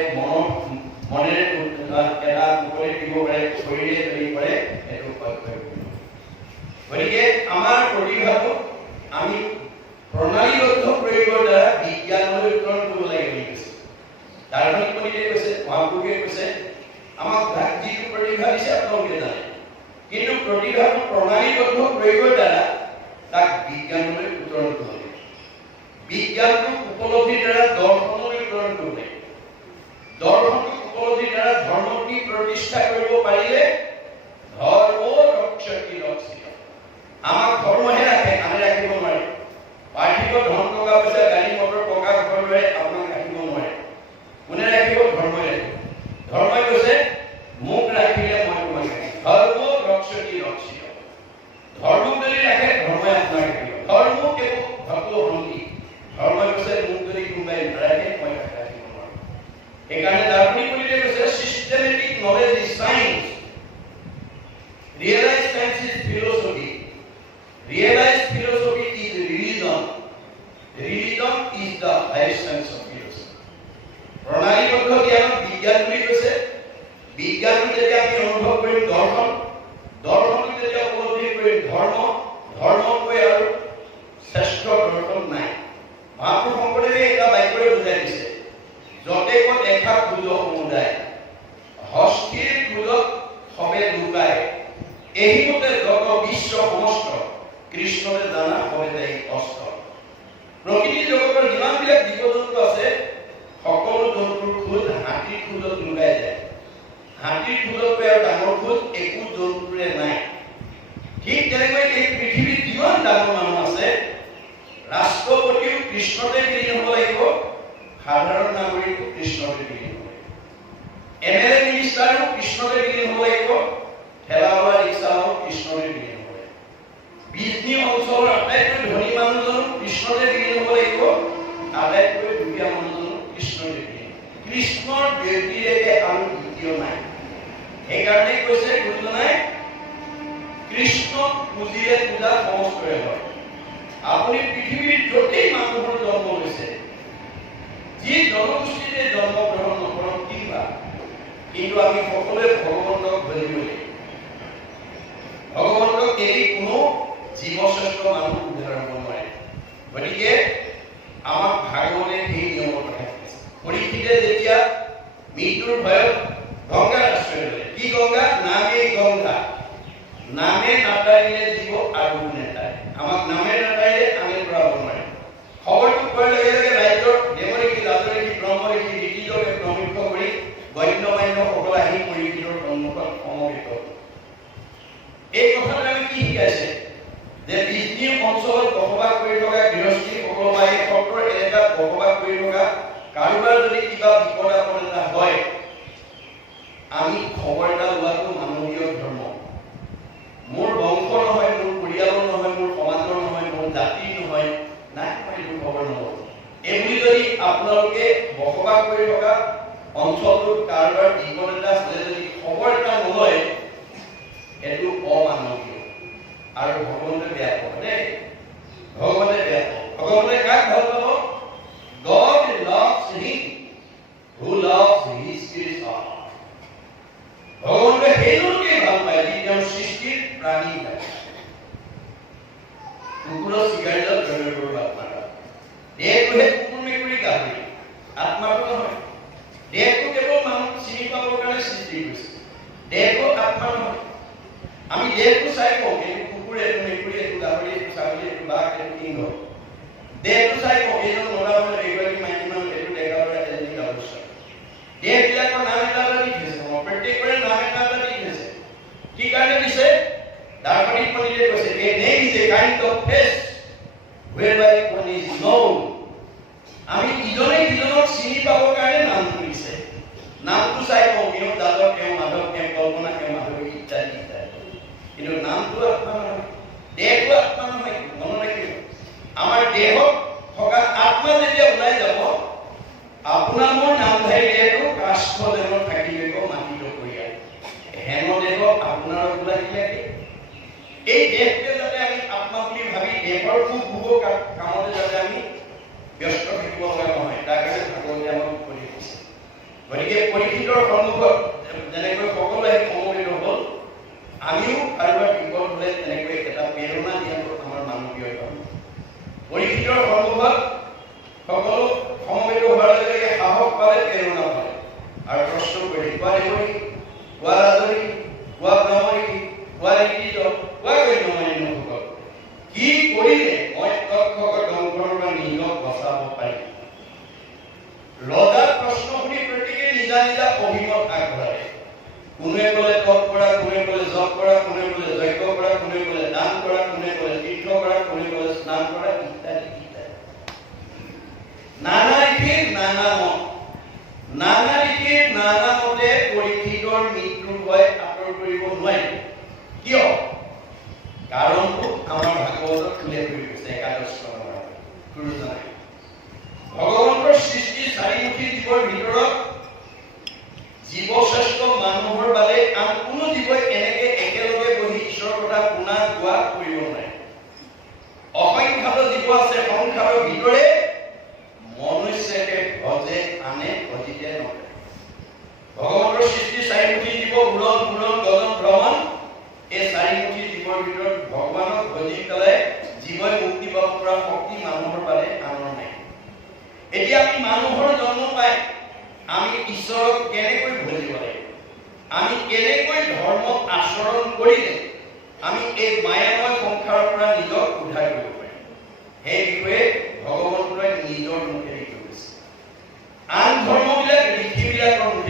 মনেৰে এটা মুখৰে দিব পাৰে শৰীৰে যদি পাৰে সেইটো গতিকে আমাৰ প্ৰতিভাটো আমি প্ৰণালীবদ্ধ প্ৰয়োগৰ দ্বাৰা বিজ্ঞানলৈ উত্তৰণ কৰিব লাগে বুলি কৈছে দাৰ্শনিক পণ্ডিতে কৈছে মহাপুৰুষে কৈছে আমাক যিটো প্ৰতিভা দিছে আপোনালোকে জানে কিন্তু প্ৰতিভাটো প্ৰণালীবদ্ধ প্ৰয়োগৰ দ্বাৰা তাক বিজ্ঞানলৈ উত্তৰণ কৰিব লাগে বিজ্ঞানটোক উপলব্ধিৰ দ্বাৰা দৰ্শনলৈ উত্তৰণ কৰিব লাগে দৰ্শনটোক উপলব্ধিৰ দ্বাৰা ধৰ্মটি প্ৰতিষ্ঠা কৰিব পাৰিলে ধৰ্ম ৰক্ষতি ৰক্ষিত আমাক ধৰ্মহে ৰাখে আমি ৰাখিব নোৱাৰে পাৰ্থিৱ ধন টকা পইচা গাড়ী মটৰ টকা ঘৰ দৰে আপোনাক ৰাখিব নোৱাৰে কোনে ৰাখিব ধৰ্মই ৰাখিব ধৰ্মই কৈছে মোক ৰাখিলে মই তোমাক ৰাখিম ধৰ্ম ৰক্ষতি ৰক্ষিত ধৰ্মক যদি ৰাখে ধৰ্মই আপোনাক ৰাখিব ধৰ্ম কেৱল ভক্ত সংগী ধৰ্মই কৈছে মোক যদি কোনোবাই নাৰাখে মই ৰাখিব নোৱাৰো সেইকাৰণে দাৰ্শনিক পণ্ডিতে কৈছে systematic knowledge is science realise science is philosophy realise philosophy is religion religion is the highest science of philosophy প্ৰণালীবদ্ধ জ্ঞানক বিজ্ঞান বুলি কৈছে বিজ্ঞানটো যেতিয়া আমি অনুভৱ কৰিম দৰ্শনটো যেতিয়া উপলব্ধি কৰিম ধৰ্মতকৈ আৰু শ্ৰেষ্ঠ দৰ্শন নাই মহাপুৰুষ শংকৰদেৱে এটা বাক্যৰে বুজাই দিছে যতে দেখা খোজ সমুদায় হস্তিৰ খোজত সবে লুকায় এই মতে যত বিশ্ব সমস্ত কৃষ্ণৰে জানা হয় যায় অস্ত প্ৰকৃতি জগতৰ যিমানবিলাক হাতীৰ খোজত লুকাই যায়। হাতীৰ খোজতকৈ আৰু ডাঙৰ খোজ একো জন্তুৰে নাই। ঠিক তেনেকৈ এই পৃথিৱীত যিমান ডাঙৰ মানুহ আছে, ৰাষ্ট্ৰপতিও কৃষ্ণতে বিলীন হ'ব লাগিব, সাধাৰণ নাগৰিকো কৃষ্ণতে বিলীন হ'ব লাগিব, MLA মিনিষ্টাৰো কৃষ্ণতে বিলীন হ'ব লাগিব, ঠেলাৱালা ৰিক্সাও কৃষ্ণতে বিলীন হ'ব লাগিব, বিজনী অঞ্চলৰ আটাইতকৈ ধনী মানুহজনো কৃষ্ণতে বিলীন হ'ব লাগিব, আটাইতকৈ দুখীয়া মানুহজনো কৃষ্ণতে বিলীন। কৃষ্ণৰ ব্যতিৰেকে আৰু দ্বিতীয় নাই। সেইকাৰণে কৈছে গুৰুজনাই, কৃষ্ণক পুজিলে পূজা সমস্তৰে হয়। আপুনি পৃথিৱীৰ য'তেই মানুহৰ জন্ম লৈছে, যি জনগোষ্ঠীতে জন্মগ্ৰহণ নকৰক কিবা, কিন্তু আমি সকলোৱে ভগৱন্তক ধৰিব লাগিব। ভগৱন্তক এৰি কোনো জীৱশ্ৰেষ্ঠ মানুহ উদ্ধাৰ হ'ব নোৱাৰে। গতিকে আমাক ভাগৱতে সেই নিয়মৰ কথা কৈছে। পৰীক্ষিতে যেতিয়া মৃত্যুৰ ভয়ত গংগাৰ আশ্ৰয় ল'লে, কি গংগা? নামে গংগা, নামে নাটাৰিলে জীৱ আৰু নেতাই। আমাক নামে নাটাৰিলে আমি ঘূৰাব নোৱাৰে। খবৰটো পোৱাৰ লগে লগে ৰাজ্যৰ দেৱঋষি, ৰাজঋষি, ব্ৰহ্মঋষি, ঋষিজকে প্ৰমুখ কৰি গণ্য মান্য সকল আহি পৰীক্ষিতৰ সন্মুখত সমবেত হ'ল। এই কথাটো আমি কি শিকাইছে? যে বিজনী অঞ্চলত বসবাস কৰি থকা গৃহস্থীসকল বা এই সত্ৰৰ এলেকাত বসবাস কৰি থকা কাৰোবাৰ যদি কিবা বিপদ আপদ এটা হয়, আমি খবৰ এটা লোৱাটো মানৱীয় ধৰ্ম। মোৰ বংশ নহয়, মোৰ পৰিয়ালৰ নহয়, মোৰ সমাজৰ নহয়, মোৰ জাতিৰ নহয়, নাই মই এইটো খবৰ নলওঁ। এইবুলি যদি আপোনালোকে বসবাস কৰি থকা অঞ্চলটোত কাৰোবাৰ বিপদ এটা হ'লে যদি খবৰ এটা নলয়, এইটো অমানৱীয় আৰু ভগৱন্তে বেয়া পাব দেই। ভগৱন্তে বেয়া পাব। ভগৱন্তে কাক ভাল পাব? God loves him who loves his creation. ভগৱন্তে সেইলোকে ভাল পায় যি তেওঁৰ সৃষ্টিৰ প্ৰাণী পায়। কুকুৰৰ চিগাৰেটত জড়িত কৰিব আত্মাৰা। দেহটোহে কুকুৰ মেকুৰী গাহৰি, আত্মাটো নহয়। দেহটো কেৱল মানুহ চিনি পাবৰ কাৰণে সৃষ্টি কৰিছে, দেহটো আত্মা নহয়। আমি দেহটো চাই কওঁ, এইটো কুকুৰ, এইটো মেকুৰী, এইটো গাহৰি, এইটো ছাগলী, এইটো বাঘ, এইটো সিংহ। দেহটো চাই কওঁ, এইজন ল'ৰা মানুহ, এইগৰাকী মাইকী মানুহ, এইটো ডেকা ল'ৰা, এজনী গাভৰু। দেহবিলাকৰ নাম এটা এটা দি থৈছে, প্ৰত্যেকৰে নাম এটা এটা দি থৈছে। কি কাৰণে দিছে? দাৰ্শনিক পণ্ডিতে কৈছে, a name is a kind of face whereby one is known. আমি ইজনে সিজনক চিনি পাবৰ কাৰণে নাম দিছে। নামটো চাই কওঁ, কেওঁ যাদৱ, কেওঁ মাধৱ, কেওঁ কল্পনা, কেওঁ মাধৱী ইত্যাদি ইত্যাদি। কিন্তু নামটো আত্মা নহয়, দেহটো আত্মা নহয়। মনত ৰাখিব, আমাৰ দেহত থকা আত্মা যেতিয়া ওলাই যাব, আপোনাৰ মোৰ নামধাৰী দেহটো কাষ্ঠদেৱত থাকি গৈ মাটিত পৰিয়াল হেম দেহ আপোনাৰ ওলাইছিলে। এই দেহটোকে যাতে আমি আত্মা বুলি ভাবি দেহৰ সুখ ভোগ কামতে যাতে আমি ব্যস্ত থাকিব লগা নহয়, তাৰ কাৰণে ভাগৱতে আমাক উপদেশ দিছে। গতিকে পৰীক্ষিতৰ সন্মুখত যেনেকৈ সকলোৱে সমবেত হ'ল, আমিও কাৰোবাৰ বিপদ হ'লে তেনেকৈ এটা প্ৰেৰণা দিয়াটো আমাৰ মানৱীয় ধৰ্ম। পৰীক্ষিতৰ সন্মুখত সকলো সমবেত হোৱাৰ লগে লগে সাহস পালে, প্ৰেৰণা পালে আৰু প্ৰশ্ন কৰি কোৱা দেৱৰী, কোৱা ৰাজৰী, কোৱা ব্ৰহ্মঋষি, কোৱা ঋষিজ, কোৱা গণ্যমান্যসকল, কি কৰিলে মই তৎক্ষক দংশনৰ পৰা নিজক বচাব পাৰিম? ৰজাক প্ৰশ্ন শুনি প্ৰত্যেকে নিজা নিজা অভিমত আগবঢ়ালে। কোনে ক'লে তপ কৰা, কোনে ক'লে জপ কৰা, কোনে ক'লে যজ্ঞ কৰা, কোনে ক'লে দান কৰা, কোনে ক'লে তীৰ্থ কৰা, কোনে ক'লে স্নান কৰা, ইত্যাদি ইত্যাদি। নানা ঋষিৰ নানা মত, নানা ঋষিৰ নানা মতে পৰীক্ষিতৰ মৃত্যুৰ ভয় আঁতৰ কৰিব নোৱাৰিব। কিয়? কাৰণটো আমাৰ ভাগৱতত উল্লেখ কৰি গৈছে। একাদশ স্কন্ধৰ গুৰুজনাই ভগৱন্তৰ সৃষ্টি চাৰিমুখী জীৱৰ ভিতৰত জীৱশ্ৰেষ্ঠ মানুহৰ বাদে আন কোনো জীৱই এনেকে একেলগে বহি ঈশ্বৰৰ কথা শুনা গোৱা কৰিব নোৱাৰে। অসংখ্যাত জীৱ আছে, সংখ্যাৰ ভিতৰে মনুষ্যকে ভজে, আনে ভজিতে নকৰে। ভগৱন্তৰ সৃষ্টি চাৰিমুখী জীৱ, উৰণ পুৰণ গজন ভ্ৰমণ, এই চাৰিমুখী জীৱৰ ভিতৰত ভগৱানক ভজি পেলাই জীৱই মুক্তি পাব পৰা শক্তি মানুহৰ বাদে আনৰ নাই। এতিয়া আমি মানুহৰ জন্ম পাই আমি ঈশ্বৰক কেনেকৈ ভজিব লাগিব, আমি কেনেকৈ ধৰ্ম আচৰণ কৰিলে আমি এই মায়াময় সংসাৰৰ পৰা নিজক উদ্ধাৰ কৰিব পাৰিম, সেই বিষয়ে ভগৱন্তই নিজৰ মুখেৰে কৈছে। আন ধৰ্মবিলাক ঋষিবিলাকৰ মুখেৰে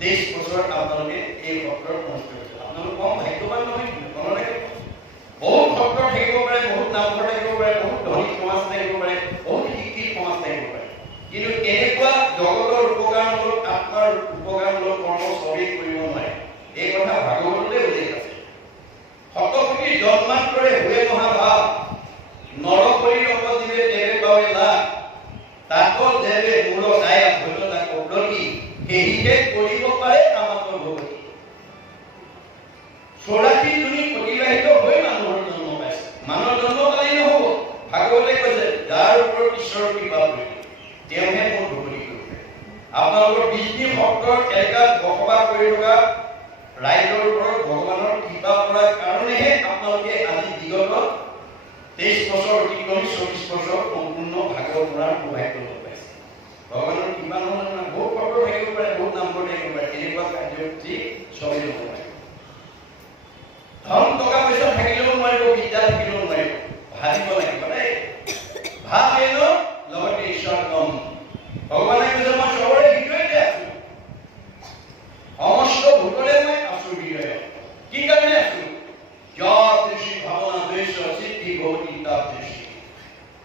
23 বছৰ আপোনালোকে এই সত্ৰৰ অনুষ্ঠিত কৰিছে। আপোনালোক কম ভাগ্যৱান নহয়, মনলৈ বহুত সত্ৰ থাকিব পাৰে, বহুত নামঘৰ থাকিব পাৰে, বহুত ধনী সমাজ থাকিব পাৰে, বহুত শিক্ষিত সমাজ থাকিব পাৰে, কিন্তু এনেকুৱা জগতৰ উপকাৰমূলক আত্মাৰ উপকাৰমূলক কৰ্ম চবেই কৰিব নোৱাৰে। এই কথা ভাগৱততে উল্লেখ আছে। শতকোটি জন্মান্তৰে হুৱে মহাভাৱ, নৰপৰি নপজিবে তেবে পাৱে লাভ, তাকো যেবে মূল দায়া হইল তাক অগ্ৰতি, সেহিহে কৰিব পাৰে আমাকৰ ভগতি। 84 জনী প্ৰতিবাহিত হৈ মানুহৰ জন্ম পাইছে। মানুহৰ জন্ম পালেই নহ'ব, ভাগৱতে কৈছে যাৰ ওপৰত ঈশ্বৰৰ কৃপা পৰিব তেওঁহে মোৰ ভগতি কৰিব পাৰে। আপোনালোকৰ বিষ্ণু ভক্তৰ এলেকাত বসবাস কৰি থকা ৰাইজৰ ওপৰত ভগৱানৰ কৃপা কৰাৰ কাৰণেহে আপোনালোকে আজি বিগত 23 বছৰ অতিক্ৰমি 24 বছৰ সম্পূৰ্ণ ভাগৱত পঢ়াৰ সৌভাগ্য লাভ পাইছে। ভগৱানৰ কৃপা নহ'লে বহুত সত্ৰ থাকিব পাৰে, বহুত নামঘৰ থাকিব পাৰে, এনেকুৱা কাৰ্যসূচী চবেই ল'ব পাৰে। ধন টকা পইচা থাকিলেও নোৱাৰিব, বিদ্যা থাকিলেও নোৱাৰিব, ভাবিব লাগিব দেই। ভাবেন লগতে ঈশ্বৰ কম। ভগৱানে কৈছে মই চবৰে হৃদয়তে আছো, সমস্ত ভূতলে মই আছো হৃদয়ত। কি কাৰণে আছো? যত দৃষ্টি ভাৱনা দ্বেষ সিদ্ধি ভৱতি তাত দৃষ্টি।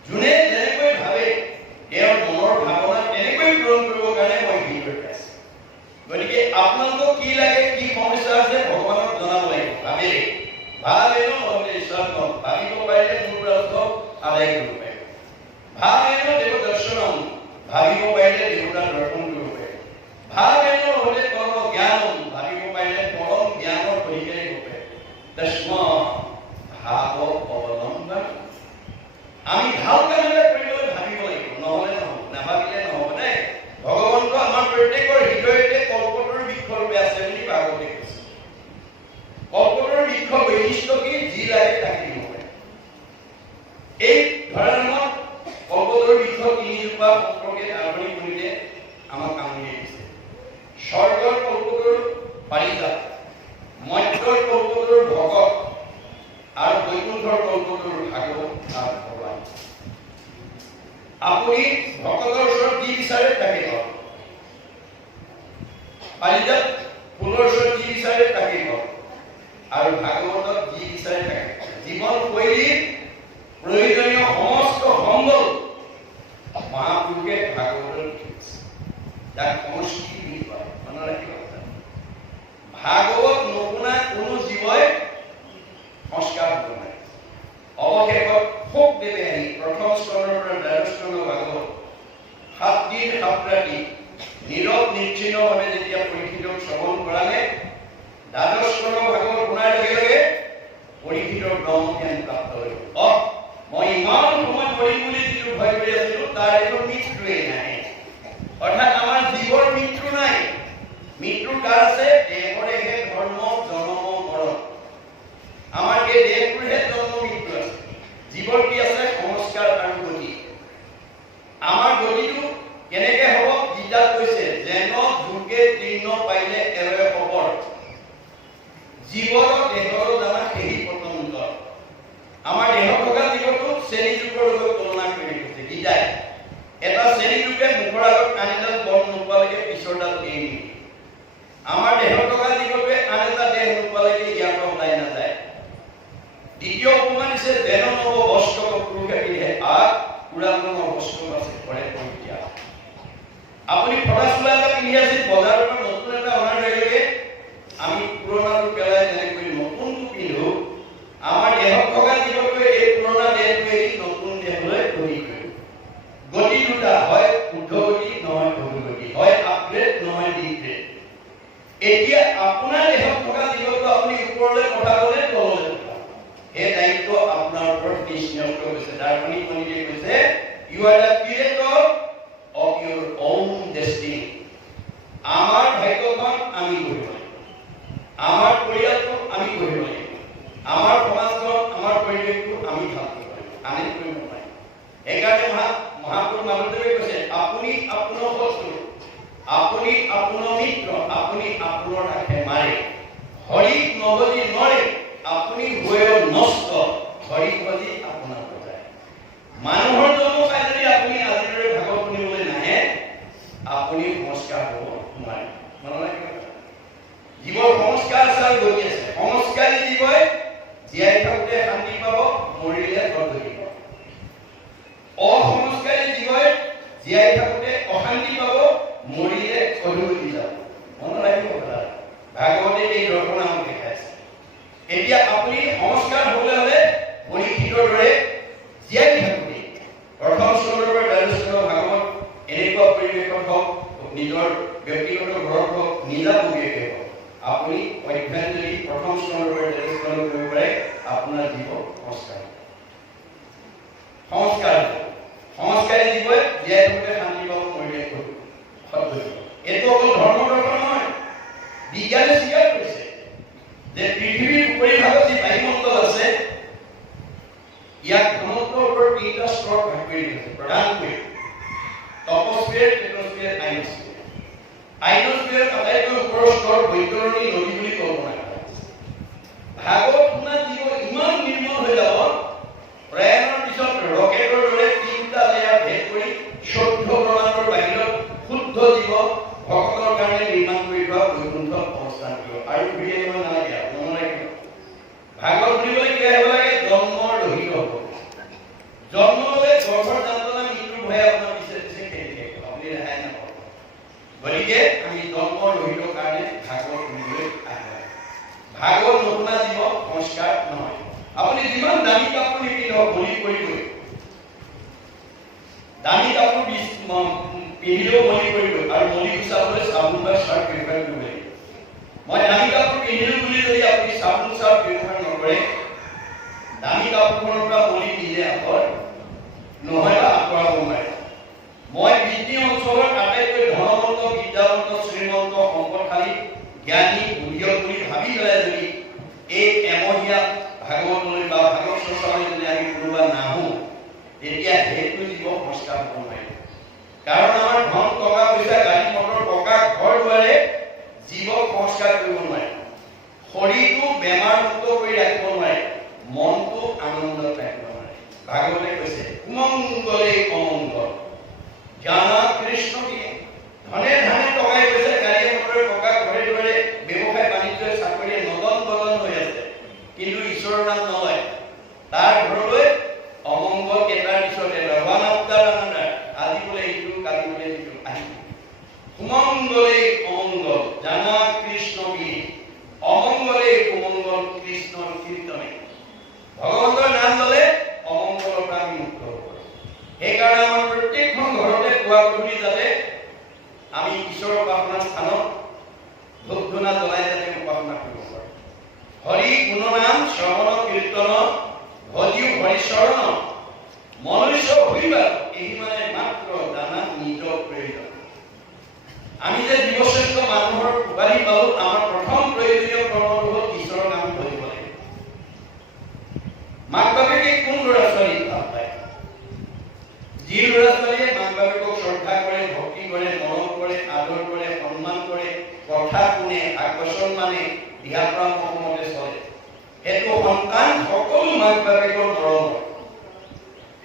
যোনে যেনেকৈ ভাবে তেওঁৰ মনৰ ভাৱনা তেনেকৈ পূৰণ কৰিবৰ কাৰণে মই হৃদয়ত আছো। গতিকে আপোনালোকক কি লাগে, কি সমস্যা আছে ভগৱানক জনাব লাগিব। ভাবিলে ভাবেন লগতে ঈশ্বৰ কম, ভাবিব পাৰিলে মোৰ প্ৰাৰ্থ আদায় কৰিব পাৰিব। ভাবেন দেৱ দৰ্শনম, ভাবিব পাৰিলে দেৱতাৰ দৰ্শন কৰিব পাৰিব। ভাবেন লগতে কৰ্ম জ্ঞানম, ভাবিব পাৰিলে পৰম জ্ঞানৰ অধিকাৰী হ'ব পাৰিব। তস্মা ভাৱ অৱলম্বন, আমি ভাল কামবিলাক কৰিবলৈ ভাবিব লাগিব, নহ'লে নহ'ব, নাভাবিলে নহ'ব দেই। ভগৱন্ত আমাৰ প্ৰত্যেকৰ হৃদয়তে কল্পতৰুৰ বৃক্ষ ৰূপে আছে বুলি ভাগৱতে কৈছে। কল্পতৰুৰ বৃক্ষ বৈশিষ্ট্য কি? যি লাগে তাকে দিব পাৰে। এই ধৰণত কল্পতৰুৰ বৃক্ষ 3জোপা সম্পৰ্কে আৰম্ভণি কৰিলে আমাক কামনি দিছে। স্বৰ্গৰ কল্পতৰুৰ পাৰিজাত, মৰ্ত্যৰ কল্পতৰুৰ ভগত আৰু বৈকুণ্ঠৰ কল্পতৰুৰ ভাগৱত আৰু ভগৱান। আপুনি ভকতৰ ওচৰত যি বিচাৰে তাকে কৰক। পাৰিজাত ফুলৰ ওচৰত যি বিচাৰে তাকে কৰক, আৰু ভাগৱতত যি বিচাৰে তাকে। জীৱন শৈলীৰ প্ৰয়োজনীয় সমস্ত সম্বল মহাপুৰুষে ভাগৱতত লিখিছে, যাক সংস্কৃতি বুলি কয়। মনত ৰাখিব কথা, ভাগৱত নুশুনা কোনো জীৱই সংস্কাৰ হ'ব নোৱাৰে। অৱশেষত শোকদেৱে আহি প্ৰথম স্কন্ধৰ পৰা 12 স্কন্ধ ভাগৱত 7 দিন 7 ৰাতি নীৰৱ নিশ্চিহ্নভাৱে যেতিয়া পৰীক্ষিতক শ্ৰৱণ কৰালে, 12 স্কন্ধ ভাগৱত শুনাৰ লগে লগে পৰীক্ষিতৰ ব্ৰহ্মজ্ঞান প্ৰাপ্ত হৈ গ'ল। মই ইমান সময় মৰিম বুলি যিটো ভয় কৰি আছিলো তাৰ একো মৃত্যুৱেই নাই। অৰ্থাৎ আমাৰ জীৱৰ মৃত্যু নাই। মৃত্যু কাৰ আছে? দেহৰেহে ধৰ্ম জন্ম মৰণ। আমাৰ এই দেহটোৰহে জন্ম মৃত্যু আছে। জীৱৰ কি আছে? সংস্কাৰ আৰু গতি। আমাৰ গতিটো কেনেকে হ'ব? গীতাত কৈছে যেন যুগে তৃণ পাইলে এৰে খবৰ, জীৱৰ দেহৰ জানা সেই পতন্ত। আমাৰ দেহত থকা জীৱটো শ্ৰেণী যুগৰ লগত তুলনা কৰি কৈছে গীতাই। এটা শ্ৰেণী যুগে মুখৰ আগত আনডাল বন নোপোৱালৈকে পিছৰডাল এৰি নিদিয়ে। আমাৰ দেহত থকা জীৱটোৱে আন এটা দেহ নোপোৱালৈকে ইয়াৰ পৰা ওলাই নাযায়। দ্বিতীয় উপমা দিছে যেন নৱ বস্ত্ৰ পুৰুষে পিন্ধে আগ, পুৰাতন বস্ত্ৰ আছে কৰে পৰিত্যাগ। আপুনি ফটা চোলা এটা পিন্ধি আছিল, বজাৰৰ পৰা নতুন এটা অনাৰ লগে লগে আমি পুৰণাটো পেলাই যেনেকৈ নতুনটো পিন্ধো, আমাৰ দেহত থকা জীৱটোৱে এই পুৰণা দেহটোৱে এৰি নতুন দেহলৈ গতি কৰিব। গতি দুটা, হয় ঊৰ্ধ্বগতি নহয় অধোগতি, হয় আপগ্ৰেড নহয় ডিগ্ৰেড। এতিয়া আপোনাৰ দেহত থকা জীৱটো আপুনি ওপৰলৈ পঠাবনে তললৈ পঠাব? এই দায়িত্ব আপোনাৰ ওপৰত নিশ্চিত হৈছে। দাৰ্শনিক পণ্ডিতে কৈছে you are the creator of your own destiny. আমাৰ ভাগ্যখন আমি গঢ়িব লাগিব, আমাৰ পৰিয়ালটো আমি গঢ়িব লাগিব, আমাৰ সমাজখন আমাৰ পৰিৱেশটো আমি ভাল কৰিব লাগিব, আনে কৰিব নোৱাৰিম। সেইকাৰণে মহাপুৰুষ মাধৱদেৱে কৈছে আপুনি আপোনাৰ শত্ৰু, আপুনি আপোনাৰ মিত্ৰ, আপুনি আপোনাৰ ৰাখে মাৰে, হৰিক নভজি নৰে, আপুনি হৈ নষ্ট, হৰিক ভজি আপোনাৰ বজায়। মানুহৰ জন্ম পাই যদি আপুনি আজিৰ ভাগৱত শুনিবলৈ নাহে, আপুনি সংস্কাৰ হ'ব নোৱাৰে। মনত ৰাখিব জীৱৰ সংস্কাৰ চাই গৈ আছে সংস্কাৰী জীৱই জীয়াই থাকোঁতে শান্তি পাব মৰিলে অধৈৰ্য অসংস্কাৰী জীৱই জীয়াই থাকোঁতে অশান্তি পাব মৰিলে অধৈৰ্য যাব মনত ৰাখিব কথা ভাগৱতে এই দৰ্শন আমাক দেখাইছে এতিয়া আপুনি সংস্কাৰ হ'বলৈ হ'লে পৰীক্ষিতৰ দৰে জীয়াই থাকোঁতে প্ৰথম স্কন্ধৰ দ্বাদশ ভাগৱত এনেকুৱা পৰিৱেশত হওক নিজৰ ব্যক্তিগত ঘৰত হওক নিজাববীয়াকৈ হওক আপুনি অধ্যয়ন যদি প্ৰথম স্কন্ধৰ দ্বাদশ স্কন্ধ কৰিব পাৰে আপোনাৰ জীৱ সংস্কাৰ সংস্কাৰী জীৱই জীয়াই থাকোঁতে শান্তি পাব মৰিলে অধৈৰ্য এইটো অকল ধৰ্ম দৰ্শন নহয় বিজ্ঞানে স্বীকাৰ কৰিছে যে পৃথিৱীৰ উপৰিভাগত যি বায়ুমণ্ডল আছে ইয়াক ঘনত্বৰ ওপৰত তিনিটা স্তৰ ভাগ কৰি দিছে প্ৰধানকৈ টপস্ফিয়াৰ টেট্ৰস্ফিয়াৰ আইনোস্ফিয়াৰ আইনোস্ফিয়াৰ আটাইতকৈ ওপৰৰ স্তৰ বৈতৰণী নদী বুলি কল্পনা কৰা হৈছে ভাগৱত শুনা জীৱ ইমান নিৰ্মল হৈ যাব প্ৰয়াণৰ পিছত ৰকেটৰ দৰে তিনিটা লেয়াৰ ভেদ কৰি 14 ব্ৰহ্মাণ্ডৰ বাহিৰত শুদ্ধ জীৱ ভক্তৰ কাৰণে নিৰ্মাণ কৰি থোৱা বৈকুণ্ঠত অৱস্থান কৰিব আৰু ঘূৰি আহিব নালাগে মনত ৰাখিব ভাগৱত শুনিবলৈ কি আহিব লাগে জন্মৰ ৰহিত হ'ব জন্ম হ'লে গৰ্ভৰ যন্ত্ৰণা মৃত্যুৰ ভয়ে আপোনাৰ পিছে পিছে খেলি থাকিব আপুনি ৰেহাই নাপাব গতিকে আমি জন্মৰ ৰহিতৰ কাৰণে ভাগৱত শুনিবলৈ আহিব ভাগৱত নুশুনা জীৱ সংস্কাৰ নহয় আপুনি যিমান দামী কাপোৰ নিপিন্ধক বলি কৰিবই দামী কাপোৰ পিন্ধিলেও বলি কৰিবই আৰু বলি গুচাবলৈ চাবোন বা চাৰ্ফ ব্যৱহাৰ কৰিব লাগিব মই দামী কাপোৰ পিন্ধিলো বুলি যদি আপুনি চাবোন চাৰ্ফ ব্যৱহাৰ নকৰে দামী কাপোৰখনৰ পৰা বলি নিজে আঁতৰ নহয় বা আঁতৰাব নোৱাৰে মই বৃদ্ধি অঞ্চলৰ আটাইতকৈ ধনৱন্ত বিদ্যাৱন্ত শ্ৰীমন্ত সম্পদশালী জ্ঞানী বুদ্ধিয়ক বুলি ভাবি পেলাই যদি এই এমহীয়া ভাগৱতলৈ বা ভাগৱত চৰ্চালৈ যদি আমি কোনোবা নাহোঁ তেতিয়া সেইটো জীৱ সংস্কাৰ হ'ব নোৱাৰিব কাৰণ আমাৰ ধন টকা পইচা গাড়ী মটৰ টকা ঘৰ দুৱাৰে জীৱক সংস্কাৰ কৰিব নোৱাৰে শৰীৰটো বেমাৰমুক্ত কৰি ৰাখিব নোৱাৰে মনটো আনন্দত ৰাখিব নোৱাৰে ভাগৱতে কৈছে কুমংগলে অমংগল জ্ঞানা কৃষ্ণ কি ধনে ধানে টকাই পইচা গাড়ী মটৰ টকা ঘৰে দুৱাৰে ব্যৱসায় বাণিজ্য চাকৰিয়ে নদন বদন হৈ আছে কিন্তু ঈশ্বৰৰ নাম নলয় তাৰ ঘৰলৈ অমংগল এটাৰ পিছত এটা আজি বোলে এইটো কালি বোলে এইটো আহিব কুমংগলে অমংগল জানা কৃষ্ণ কি অমংগলে কুমংগল কৃষ্ণৰ কীৰ্তনে ভগৱন্তৰ নাম ল'লে অমংগলৰ পৰা আমি মুক্ত হ'ব সেইকাৰণে আমাৰ প্ৰত্যেকখন ঘৰতে পুৱা গধূলি যাতে আমি ঈশ্বৰৰ উপাসনাৰ স্থানত ধূপ ধূনা জ্বলাই যাতে উপাসনা কৰিব পাৰোঁ হৰি গুণনাম শ্ৰৱণ কীৰ্তন ভজিও হৰিচৰণ মনুষ্য হইবা এই মানে মাত্ৰ জানা নিজৰ প্ৰয়োজন আমি যে জীৱশ্ৰেষ্ঠ মানুহৰ উপাধি পালো আমাৰ প্ৰথম প্ৰয়োজনীয় কৰ্মটো হ'ল ঈশ্বৰৰ নাম ধৰিব লাগে মাক বাপেকে কোন ল'ৰা ছোৱালী ভাল পায় যি ল'ৰা ছোৱালীয়ে মাক বাপেকক শ্ৰদ্ধা কৰে ভক্তি কৰে মৰম কৰে আদৰ কৰে সন্মান কৰে কথা শুনে আগবচন মানে দিহা পৰামৰ্শ মতে চলে সেইটো সন্তান সকলো মাক বাপেকৰ মৰম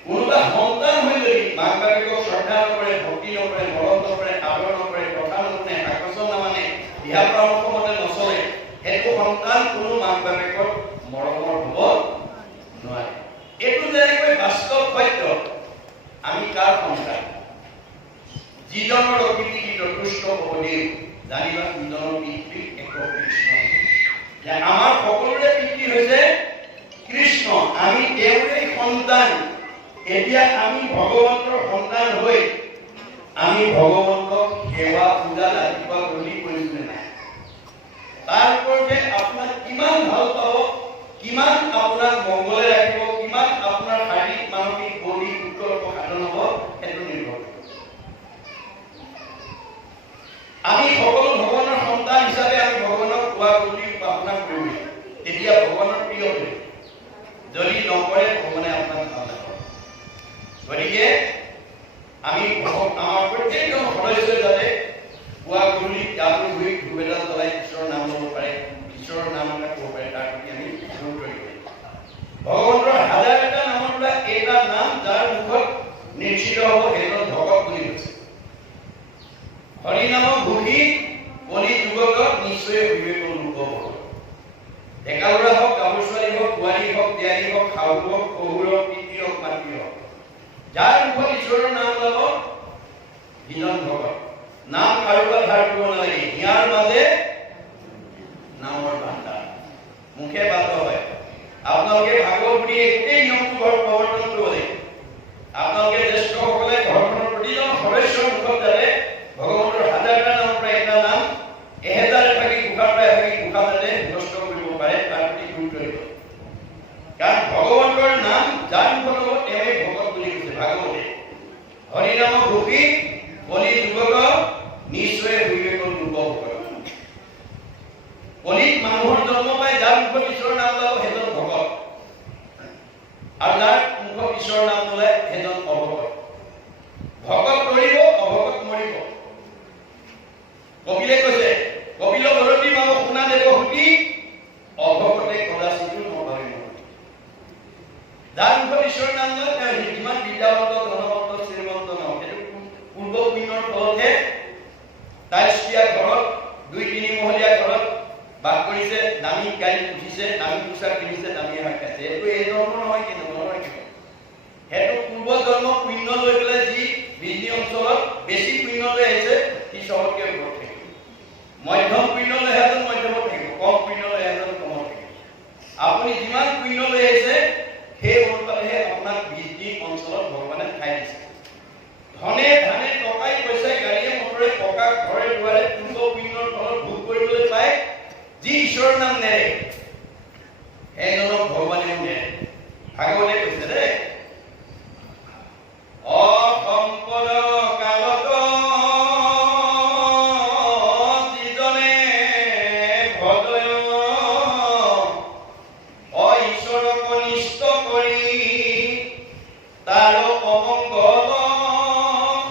কোনোবা সন্তান হৈ যদি মাক বাপেকক শ্ৰদ্ধা নকৰে ভক্তি নকৰে মৰম নকৰে আদৰ নকৰে কথা নুশুনে আগবচন নামানে দিহা পৰামৰ্শ মতে নচলে সেইটো সন্তান কোনো মাক বাপেকৰ মৰমৰ হ'ব নোৱাৰে এইটো যেনেকৈ বাস্তৱ সত্য আমি কাৰ সন্তান যিজনৰ অকৃতি যথেষ্ট ভৱদেৱ জানিবা যিজনৰ পিতৃ এক কৃষ্ণ আমাৰ সকলোৰে পিতৃ হৈছে কৃষ্ণ আমি তেওঁৰে সন্তান এতিয়া আমি ভগৱন্তৰ সন্তান হৈ আমি ভগৱন্তক সেৱা পূজা ৰাতিপুৱা গধূলি কৰিছোঁ নাই তাৰ ওপৰতে আপোনাক কিমান ভাল পাব কিমান আপোনাক মংগলে ৰাখিব কিমান আপোনাৰ শাৰীৰিক মানসিক বৌদ্ধিক উৎকৰ্ষ সাধন হ'ব সেইটো নিৰ্ভৰ আমি সকলো ভগৱানৰ সন্তান হিচাপে আমি ভগৱানক পুৱা গধূলি উপাসনা কৰিব তেতিয়া ভগৱানৰ প্ৰিয় হ'ব যদি নকৰে ভগৱানে আপোনাক ভাল নাপাব গতিকে আমি আমাৰ প্ৰত্যেকজন সদস্যই যাতে পুৱা গধূলি গাটো ধুই ধূপ এডাল জ্বলাই ঈশ্বৰৰ নাম ল'ব পাৰে ঈশ্বৰৰ নাম এটা ক'ব পাৰে তাৰ প্ৰতি আমি গুৰুত্ব দিব লাগিব ভগৱন্তৰ হাজাৰ এটা নামৰ পৰা এটা নাম যাৰ মুখত নিশ্চিত হ'ব সেইজন ভগত বুলি কৈছে হৰি নাম ঘোষি কলি যুগত নিশ্চয় বিবেক লোক হ'ব ডেকা ল'ৰা হওক গাভৰু ছোৱালী হওক বোৱাৰী হওক জীয়াৰী হওক শাহু হওক শহুৰ হওক পিতৃ হওক মাতৃ হওক যাৰ মুখত ঈশ্বৰৰ নাম ল'ব সিজন ভকত নাম কাৰোবাৰ ধাৰ কৰিব নালাগে ইয়াৰ মাজে নামৰ ভাণ্ডাৰ মুখে বাধ্য হয় আপোনালোকে ভাগৱত পঢ়ি গোটেই নিয়মটো ঘৰত প্ৰৱৰ্তন কৰিব লাগিব আপোনালোকে জ্যেষ্ঠসকলে ঘৰখনৰ প্ৰতিজন সদস্যৰ মুখত যাতে ভগৱন্তৰ হাজাৰটা নামৰ পৰা এটা নাম এহেজাৰ এভাগী ঘোষাৰ পৰা এভাগী ঘোষা যাতে মুখস্থ কৰিব পাৰে তাৰ প্ৰতি গুৰুত্ব দিব কাৰণ ভগৱন্তৰ নাম যাৰ মুখত হ'ব তেওঁই ভকত বুলি কৈছে ভাগৱতে হৰি নাম ঘোষি কলি যুগত নিশ্চয় বিবেক লোক হ'ব কলিত মানুহৰ জন্ম পাই যাৰ মুখত ঈশ্বৰৰ নাম ল'ব সেইজন ভকত আৰু যাৰ মুখত ঈশ্বৰৰ নাম ল'লে সেইজন অভকত ভকত কৰিব অভকত মৰিব কপিলে কৈছে কপিল বৰতী মাও শুনা দেৱ সুতি অভকতে কদাচিতো নভাবিব যাৰ মুখত ঈশ্বৰৰ নাম লয় তেওঁ যিমান বিদ্যাৱন্ত ধনৱন্ত শ্ৰীমন্ত নহওক সেইটো পূৰ্ব পুণ্যৰ ফলতহে টাইলছ দিয়া ঘৰত 2-3 মহলীয়া ঘৰত বাস কৰিছে দামী গাড়ী উঠিছে দামী পোছাক কিনিছে দামী আহাৰ খাইছে এইটো এই জন্ম নহয় কিন্তু নহয় সেইটো পূৰ্ব জন্ম পুণ্য লৈ পেলাই যি বিজনী অঞ্চলত বেছি পুণ্য লৈ আহিছে সি চবতকৈ ওপৰত থাকিব মধ্যম পুণ্য লৈ এজন মধ্যমত থাকিব কম পুণ্য লৈ এজন কমত থাকিব আপুনি যিমান পুণ্য লৈ আহিছে সেই অনুপাতেহে আপোনাক বিজনী অঞ্চলত ভগৱানে ঠাই দিছে ধনে ধানে টকাই পইচাই গাড়ীয়ে মটৰে পকা ঘৰে দুৱাৰে পূৰ্ব পুণ্যৰ ফলত ভোগ কৰিবলৈ পায় যি ঈশ্বৰৰ নাম নেৰে সেইজনক ভগৱানেও নেৰে ভাগৱতে কৈছে দেই অসম্পদ কালত যিজনে ভজয় ঈশ্বৰক অনিষ্ট কৰি তাৰ অমংগল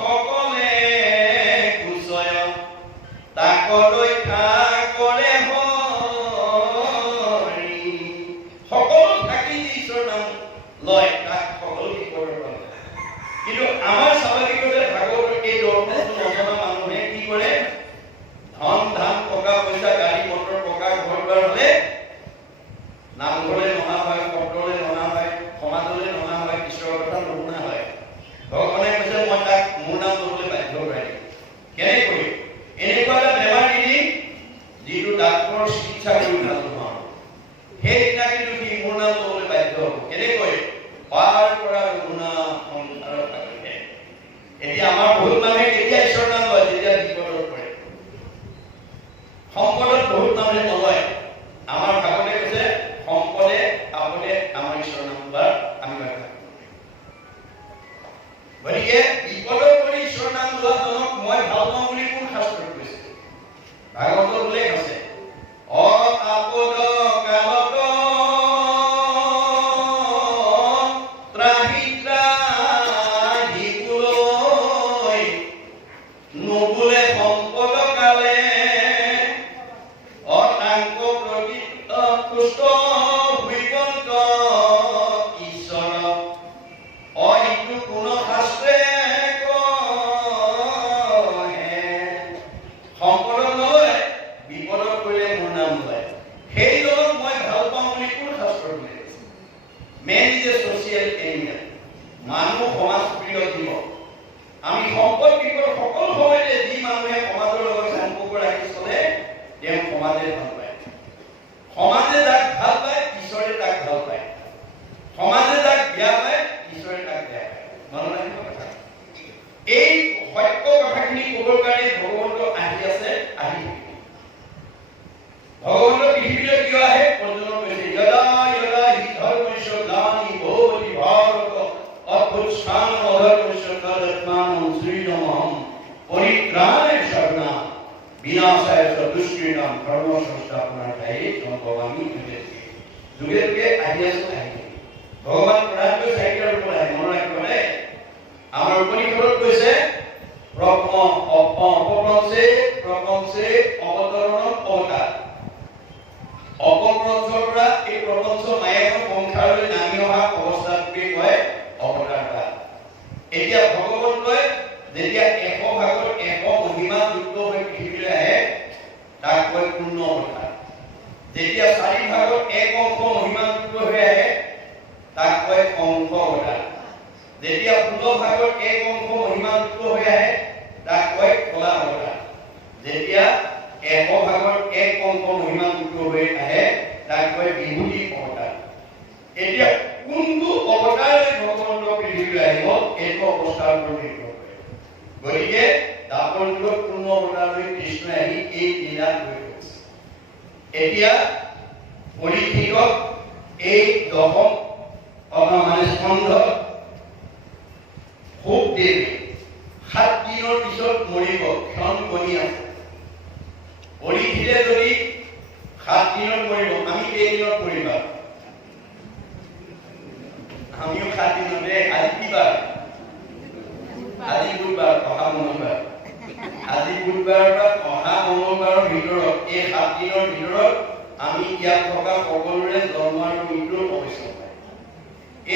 সকলে কুশয় তাক ৰক্ষা কৰে সকলো থাকি ঈশ্বৰৰ নাম লয় তাক সকলো বিপদৰ পৰা কিন্তু আমাৰ স্বাভাৱিকতে ভাগৱতৰ এই দৰ্শনটো নজনা মানুহে কি কৰে ধন ধান টকা পইচা গাড়ী মটৰ পকা ঘৰ দুৱাৰ হ'লে নামঘৰলৈ নহা হয় সত্ৰলৈ নহা হয় সমাজলৈ নহা হয় ঈশ্বৰৰ কথা নুশুনা হয় ভগৱানে কৈছে মই তাক মোৰ নাম ল'বলৈ বাধ্য কৰাই দিম কেনেকৈ এনেকুৱা এটা বেমাৰ দিম যিটো ডাক্তৰৰ চিকিৎসা কৰি ভাল নহয় সেইদিনা কিন্তু সি মোৰ নাম ল'বলৈ বাধ্য হ'ব কেনেকৈ পাৰ কৰা গুণা সংসাৰৰ ভাগতে এতিয়া আমাৰ বহুত মানুহে কেতিয়া ঈশ্বৰৰ নাম লয় যেতিয়া বিপদত পৰে সম্পদত বহুত মানুহে নলয় আমাৰ ভাগতে কৈছে সম্পদে আপদে আমাৰ ঈশ্বৰৰ নাম লোৱাৰ আমি বাধা গতিকে বিপদত পৰি ঈশ্বৰৰ নাম লোৱাজনক মই ভাল পাওঁ বুলি কোন শাস্ত্ৰত কৈছে ভাগৱতত উল্লেখ আছে আপদ কালত নবুলে সম্পদ কালে অতাংক প্ৰতি তুষ্ট ভূপন্ত ঈশ্বৰ অইটো কোন শাস্ত্ৰে কহে সম্পদ নলয় বিপদত পৰিলে মোৰ নাম লয় সেইজনক মই ভাল পাওঁ বুলি কোন শাস্ত্ৰত উল্লেখ আছে man is a social animal মানুহ সমাজ প্ৰিয় জীৱ আমি সম্পদ বিপদ সকলো সময়তে যি মানুহে সমাজৰ লগত সম্পৰ্ক ৰাখি চলে তেওঁ সমাজে ভাল পায় সমাজে যাক ভাল পায় ঈশ্বৰে তাক ভাল পায় সমাজে যাক বেয়া পায় ঈশ্বৰে তাক বেয়া পায় মনত ৰাখিব কথা এই সত্য কথাখিনি ক'বৰ কাৰণে ভগৱন্ত আহি আছে আহি ভগৱন্ত পৃথিৱীলৈ কিয় আহে অৰ্জুনক কৈছে যদা যদা হি ধৰ্মস্য গ্লানি ভৱতি ভাৰত অদ্ভুত স্থান অধৰ্মস্য তদাত্মানং শ্ৰীনমহম পৰিত্ৰাণায় শৰণা বিনাশায় চ দুষ্কৃতাম ধৰ্ম সংস্থাপনায় সম্ভবামি যুগে যুগে আহি আছে আহি ভগৱান প্ৰধানকৈ চাৰিটাৰ ওপৰত আহে মনত ৰাখিব দেই আমাৰ উপনিষদত কৈছে অপপ্ৰঞ্চে অৱতৰণম অৱতাৰ অপপ্ৰঞ্চৰ পৰা এই প্ৰপঞ্চ মায়াকৰ সংসাৰলৈ নামি অহা অৱস্থাটোকে কয় অৱতাৰ এতিয়া ভগৱন্তই যেতিয়া 100 ভাগৰ 100 মহিমা যুক্ত হৈ পৃথিৱীলৈ আহে যেতিয়া 4 ভাগত 1 অংশ মহিমাযুক্ত হৈ আহে তাক কয় অংশ অৱতাৰ। যেতিয়া 16 ভাগত 1 অংশ মহিমাযুক্ত হৈ আহে তাক কয় কলা অৱতাৰ। যেতিয়া 100 ভাগত 1 অংশ মহিমাযুক্ত হৈ আহে তাক কয় বিভূতি অৱতাৰ। এতিয়া কোনটো অৱতাৰে ভগৱন্তৰ পৃথিৱীলৈ আহিব এইটো অৱস্থাৰ ওপৰত নিৰ্ভৰ কৰে। গতিকে দাপৰ যুগত কোনো অৱতাৰলৈ কৃষ্ণ আহি এই লীলা কৰি গৈছে। এতিয়া পৰীক্ষিতক এই দশম মানে স্কন্ধ খুব দেৰি 7 দিনৰ পিছত মৰিব ক্ষণ গণি আছে। পৰীক্ষিতে যদি 7 দিনত মৰিব, আমি কেইদিনত মৰিবা? আমিও 7 দিনতে। আজি কি বাৰ? আজি বুধবাৰ, অহা মঙ্গলবাৰ। আজি বুধবাৰৰ পৰা অহা মঙ্গলবাৰৰ ভিতৰত এই 7 দিনৰ ভিতৰত আমি ইয়াত থকা সকলোৰে জন্ম আৰু মৃত্যুৰ অৱশ্যক নাই।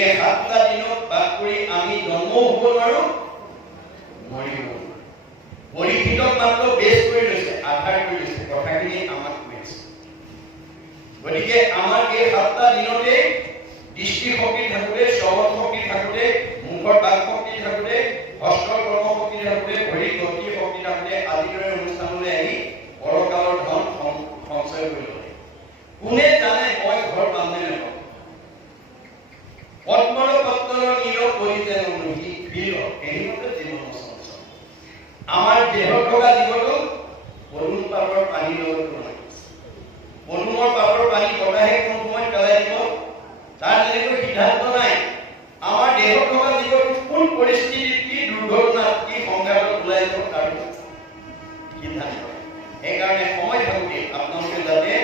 এই 7টা দিনত বাদ কৰি আমি জন্মও হ'ব নোৱাৰো, মৰিব নোৱাৰো। পৰীক্ষিতক মাত্ৰ বেছ কৰি লৈছে, আধাৰ কৰি লৈছে, কথাখিনি আমাক কৈছে। গতিকে আমাৰ এই 7টা দিনতে দৃষ্টি শক্তি থাকোতে, শ্ৰৱণ শক্তি থাকোতে, মুখৰ বাক শক্তি থাকোতে, হস্তৰ কৰ্ম শক্তি থাকোতে, ভৰিৰ গতি শক্তি থাকোতে আজিৰ অনুষ্ঠানলৈ আহি পৰকালৰ ধন সঞ্চয় কৰি ল'লে। কোনে জানে মই ঘৰ পাম নে নাপাম? পদ্মৰ পত্ৰৰ নীৰ কৰিছে অনুহি প্ৰিয় এহিমতে জীৱন চঞ্চল। আমাৰ দেহত থকা জীৱটো পদুম পাতৰ পানীৰ লগত তুলনা কৰিছে। পদুমৰ পাতৰ পানী বতাহে কোন সময়ত পেলাই দিব তাৰ যেনেকৈ সিদ্ধান্ত নাই। আমাৰ দেহত থকা জীৱটো কোন পৰিস্থিতিত কি দুৰ্ঘটনাত কি সংঘাতত ওলাই যাব তাৰ সিদ্ধান্ত। সেইকাৰণে সময় থাকোতে আপোনালোকে যাতে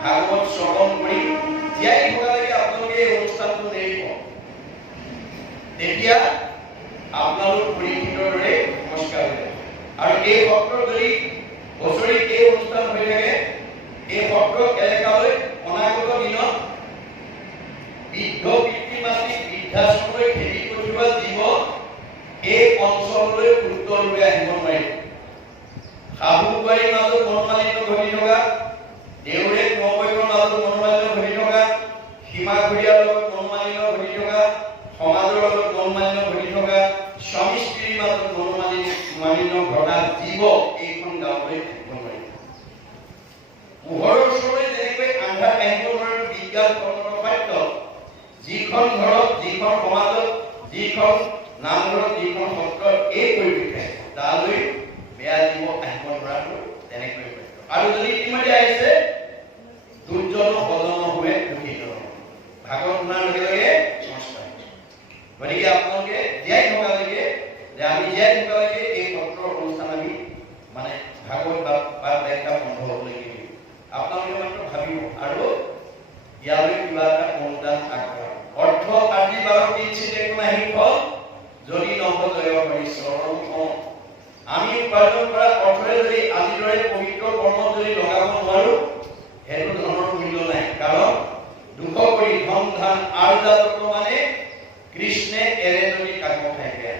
ভাগৱত শ্ৰৱণ কৰি জীয়াই থকালৈকে আপোনালোকে এই অনুষ্ঠানটো নেৰিব। তেতিয়া আপোনালোক পৰীক্ষিতৰ দৰে নমস্কাৰ হৈ যাব। আৰু এই সত্ৰ যদি বছৰি এই অনুষ্ঠান হৈ থাকে, এই সত্ৰ এলেকালৈ অনাগত দিনত বৃদ্ধ পিতৃ মাতৃ বৃদ্ধাশ্ৰমলৈ খেতি কৰি থোৱা জীৱ এই অঞ্চললৈ উত্তৰলৈ আহিব নোৱাৰিব। শাহু বোৱাৰীৰ মাজত মনোমালিন্য ঘটি থকা, দেউৰে নবৈকৰ মাজত মনোমালিন্য ঘটি থকা, সীমা ঘৰীয়াৰ লগত মনোমালিন্য ঘটি থকা, সমাজৰ লগত মনোমালিন্য ঘটি থকা, স্বামী স্ত্ৰীৰ মাজত মনোমালিন্য ঘটা জীৱ এইখন গাঁৱলৈ থাকিব নোৱাৰিব। পোহৰৰ ওচৰলৈ যেনেকৈ আন্ধাৰ আহিব নোৱাৰে বিজ্ঞান সত্য, যিখন ঘৰত, যিখন সমাজত, যিখন নামঘৰত, যিখন সত্ৰত এই পৰিৱেশ তালৈ বেয়া জীৱ আহিব নোৱাৰাটো তেনেকৈ আৰু যদি ইতিমধ্যে আহিছে দুৰ্জন সজন হৈ দুখিত ভাগৱত শুনাৰ লগে লগে সংস্কাৰ। গতিকে আপোনালোকে জীয়াই থকালৈকে যে আমি জীয়াই থকালৈকে এই সত্ৰৰ অনুষ্ঠান আমি মানে ভাগৱত বা ব্যাখ্যা বন্ধ হ'বলৈ দিম। আপোনালোকে মাত্ৰ ভাবিব আৰু ইয়ালৈ কিবা এটা অনুদান আগবঢ়াব। অৰ্থ আজি বাৰৰ দিন চিতে নাহি ফল যদি নহজয় ঈশ্বৰ। আমি উপাৰ্জন কৰা অৰ্থৰে যদি আজিৰ দৰে পবিত্ৰ কৰ্মত যদি লগাব নোৱাৰো সেইটো ধনৰ মূল্য নাই। কাৰণ দুখ কৰি ধন ধান আৰ্জাত মানে কৃষ্ণে এৰে যদি কাকো খাইকে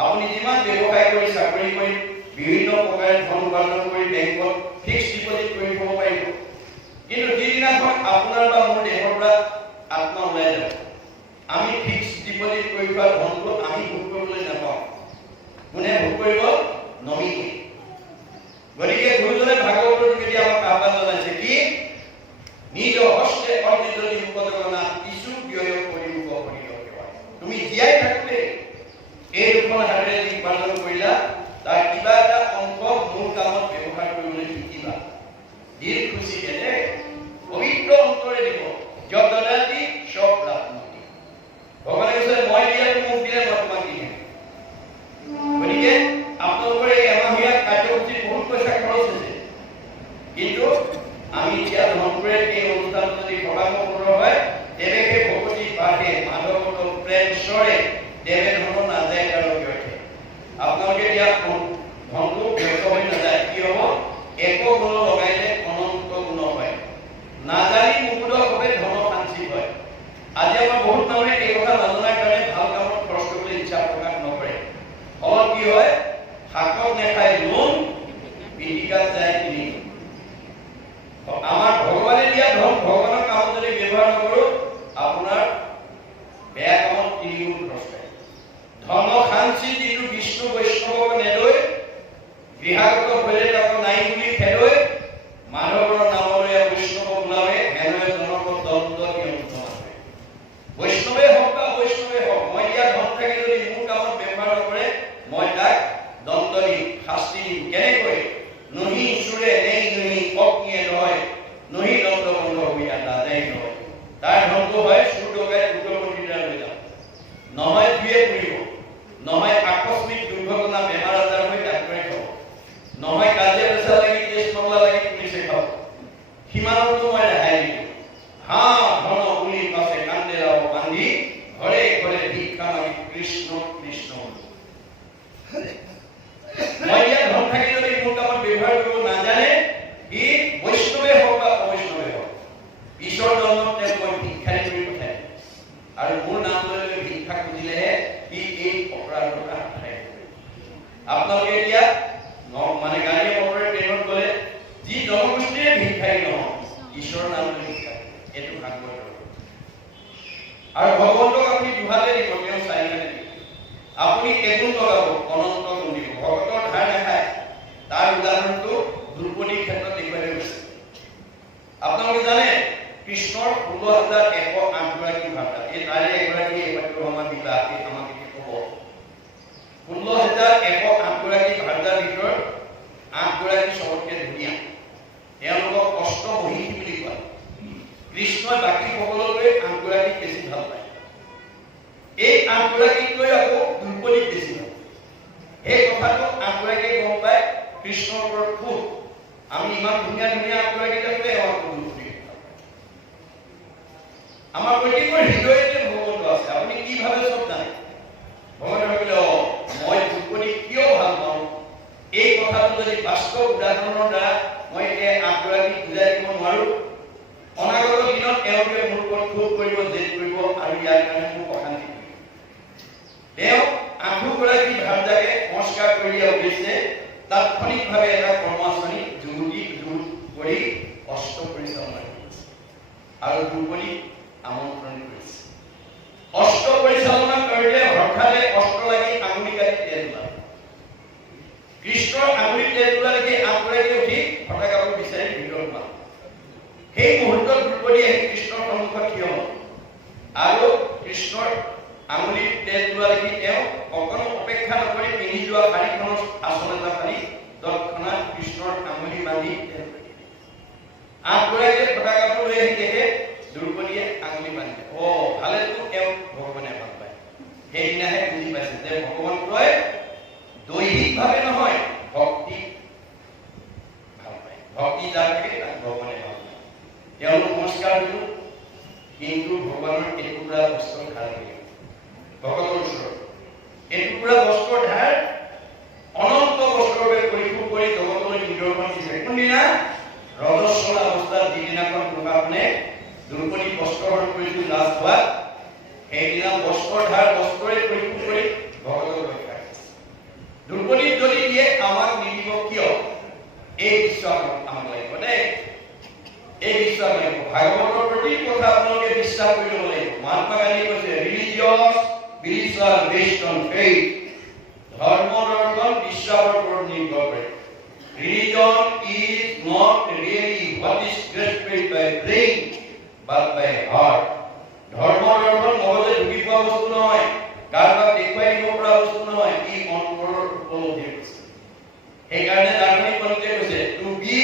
আপুনি যিমান ব্যৱসায় কৰি চাকৰি কৰি বিভিন্ন প্ৰকাৰে ধন উপাৰ্জন কৰি বেংকত ফিক্স ডিপজিট কৰি থব পাৰিব, কিন্তু যিদিনাখন আপোনাৰ বা মোৰ দেহৰ পৰা আত্মা ওলাই যাব আমি ফিক্স ডিপজিট কৰি থোৱা ধনটো আমি ভোগ কৰিবলৈ নাপাওঁ। কোনে ভোগ কৰিব? নমিনী। গতিকে গুৰুজনে ভাগৱতৰ যোগেদি আমাক আহ্বান জনাইছে কি নিজ হস্তে অৰ্জিত মুখজনা কিছু ব্যয় কৰিব কৰিব। তুমি জীয়াই থাকোতে এই দুখন হাতেৰে যি উপাৰ্জন কৰিলা তাৰ কিবা এটা অংশ মোৰ কামত ব্যৱহাৰ কৰিবলৈ শিকিবা। দিল খুচি এনে পবিত্ৰ অন্তৰে দিব যদাদি সব লাভ। ভগৱানে কৈছে মই দিয়াটো মোক দিলে মই তোমাক দিম। গতিকে আপোনালোকৰ এই এমাহীয়া কাৰ্যসূচীত বহুত পইচা খৰচ হৈছে। কেনেকৈ নহি সুৰে নেই নহি অগ্নিয়ে নহয় নহি দণ্ড বন্ধ হইয়া নাযায় নহয় তাৰ ধ্বংস হয় সুৰ ডকাই দুৰ্গমন্দিৰা লৈ যাওঁ নহয় ধুয়ে পৰিব নহয় আকস্মিক দুৰ্ঘটনা বেমাৰ আজাৰ হৈ ডাক্তৰে খাব নহয় কাজিয়া পেচাল লাগি কেছ মামলা লাগি পুলিচে খাব সিমানতো মই ৰেহাই দিলোঁ হা ধন বুলি পাছে কান্দেৰাও বান্ধি ঘৰে ঘৰে ভিক্ষা মাগি কৃষ্ণ কৃষ্ণ মই ইয়াত ধন থাকি যদি মোৰ কামত ব্যৱহাৰ কৰিব নাজানে ই বৈষ্ণৱে হওক বা অবৈষ্ণৱে হওক ঈশ্বৰ জন্মত মই ভিক্ষাৰী কৰি পঠাই আৰু মোৰ নাম লৈ ভিক্ষা খুজিলেহে ই এই অপৰাধৰ পৰা আঁতৰাই আপোনালোকে এতিয়া মানে গাড়ী মটৰে ট্ৰেইনত গ'লে যি জনগোষ্ঠীয়ে ভিক্ষাৰী নহওক ঈশ্বৰৰ নাম লৈ ভিক্ষা এইটো ভাগৱত আৰু ভগৱন্তক আপুনি দুহাতে দিব তেওঁ চাৰিহাতে দিব আপুনি এগুণ লগাব অনন্ত গুণ দিব ভগতৰ ধাৰ নাখায় তাৰ উদাহৰণটো দ্ৰৌপদীৰ ক্ষেত্ৰত দেখুৱাই গৈছে আপোনালোকে জানে কৃষ্ণৰ 16,108 গৰাকী ভাৰ্তা এই তাৰে এগৰাকী এইমাত্ৰ আমাক দিলা আমাক এতিয়া ক'ব 16,108 গৰাকী ভাৰ্তাৰ ভিতৰত 8 গৰাকী চবতকে ধুনীয়া তেওঁলোকক কষ্ট মহিষী বুলি কয় কৃষ্ণই বাকী সকলোতকৈ 8 গৰাকীক বেছি ভাল পায় এই 8 গৰাকীতকৈ আকৌ দ্ৰৌপদীক বেছি ভাল এই কথাটো 8 গৰাকীয়ে গম পায় কৃষ্ণৰ ওপৰত খুব আমি ইমান ধুনীয়া ধুনীয়া 8 গৰাকী থাকোঁতে আমাৰ প্ৰত্যেকৰ হৃদয়তে ভগৱন্ত আছে আপুনি কি ভাবে চব জানে ভগৱানে ভাবিলে মই দ্ৰৌপদীক কিয় ভাল পাওঁ এই কথাটো যদি বাস্তৱ উদাহৰণৰ দ্বাৰা মই এই 8 গৰাকীক বুজাই দিব নোৱাৰো অনাগত দিনত তেওঁলোকে মোৰ ওপৰত ক্ষোভ কৰিব জেদ কৰিব আৰু ইয়াৰ কাৰণে মোক অশান্তি কৰিব তেওঁ 8 গৰাকী ভাৰ্তাকে নমস্কাৰ কৰি উদ্দেশ্যে তাৎক্ষণিকভাৱে এটা কৰ্মাচনী যুগুতি কৰি অস্ত্ৰ পৰিচালনা কৰিছে আৰু দ্ৰৌপদীক আমন্ত্ৰণ কৰিছে অস্ত্ৰ পৰিচালনা কৰিলে হঠাতে অস্ত্ৰ লাগি আঙুলি কাটি তেল ওলাল কৃষ্ণৰ আঙুলি তেল ওলাল দেখি 8 গৰাকী উঠি ফটাকাবোৰ বিচাৰি ভিতৰত সোমাল সেই মুহূৰ্তত দ্ৰৌপদীয়ে কৃষ্ণৰ সন্মুখত থিয় হ'ল আৰু কৃষ্ণৰ আঙুলি তেল ওলোৱা দেখি তেওঁ অকণো অপেক্ষা নকৰি পিন্ধি যোৱা শাৰীখনৰ আচল এটা পাৰি তৎক্ষণাৎ কৃষ্ণৰ আঙুলি বান্ধি 8 গৰাকীয়ে ফটাকাবোৰ লৈ আহি দেখে দ্ৰৌপদীয়ে আঙুলি বান্ধিলে ভালেতো তেওঁ ভগৱানে ভাল পায় সেইদিনাহে বুজি পাইছে যে ভগৱান কয় দৈহিকভাৱে নহয় ভক্তি ভাল পায় ভক্তি যাৰ থাকে তাক ভগৱানে ভাল পায় তেওঁলোক নমস্কাৰ দিলোঁ কিন্তু ভগৱানৰ এটুকুৰা বস্ত্ৰ ধাৰ কৰিলে ভগতৰ ওচৰত এটুকুৰা বস্ত্ৰৰ ধাৰ অনন্ত বস্ত্ৰৰূপে পৰিশোধ কৰি জগতলৈ নিৰ্দেশন দিছে কোনদিনা ৰজস্বলা অৱস্থাত যিদিনাখন প্ৰকাশনে দ্ৰৌপদী বস্ত্ৰহৰণ কৰিছিল লাজ হোৱা সেইদিনা বস্ত্ৰৰ ধাৰ বস্ত্ৰৰে পৰিশোধ কৰি ভগতক ৰক্ষা কৰিছে দ্ৰৌপদীক যদি দিয়ে আমাক নিদিব কিয় এই বিশ্বাস আমাক লাগিব দেই এই বিশ্বাস লাগিব ভাগৱতৰ প্ৰতি কথা আপোনালোকে বিশ্বাস কৰিব লাগিব মহাত্মা গান্ধী কৈছে religious beliefs are based on faith ধৰ্ম দৰ্শন বিশ্বাসৰ ওপৰত নিৰ্ভৰ কৰে religion is not really what is grasped by brain but by heart ধৰ্ম দৰ্শন মগজে ঢুকি পোৱা বস্তু নহয় কাৰোবাক দেখুৱাই দিব পৰা বস্তু নহয় ই অন্তৰৰ উপলব্ধি হৈছে সেইকাৰণে দাৰ্শনিক পণ্ডিতে কৈছে to be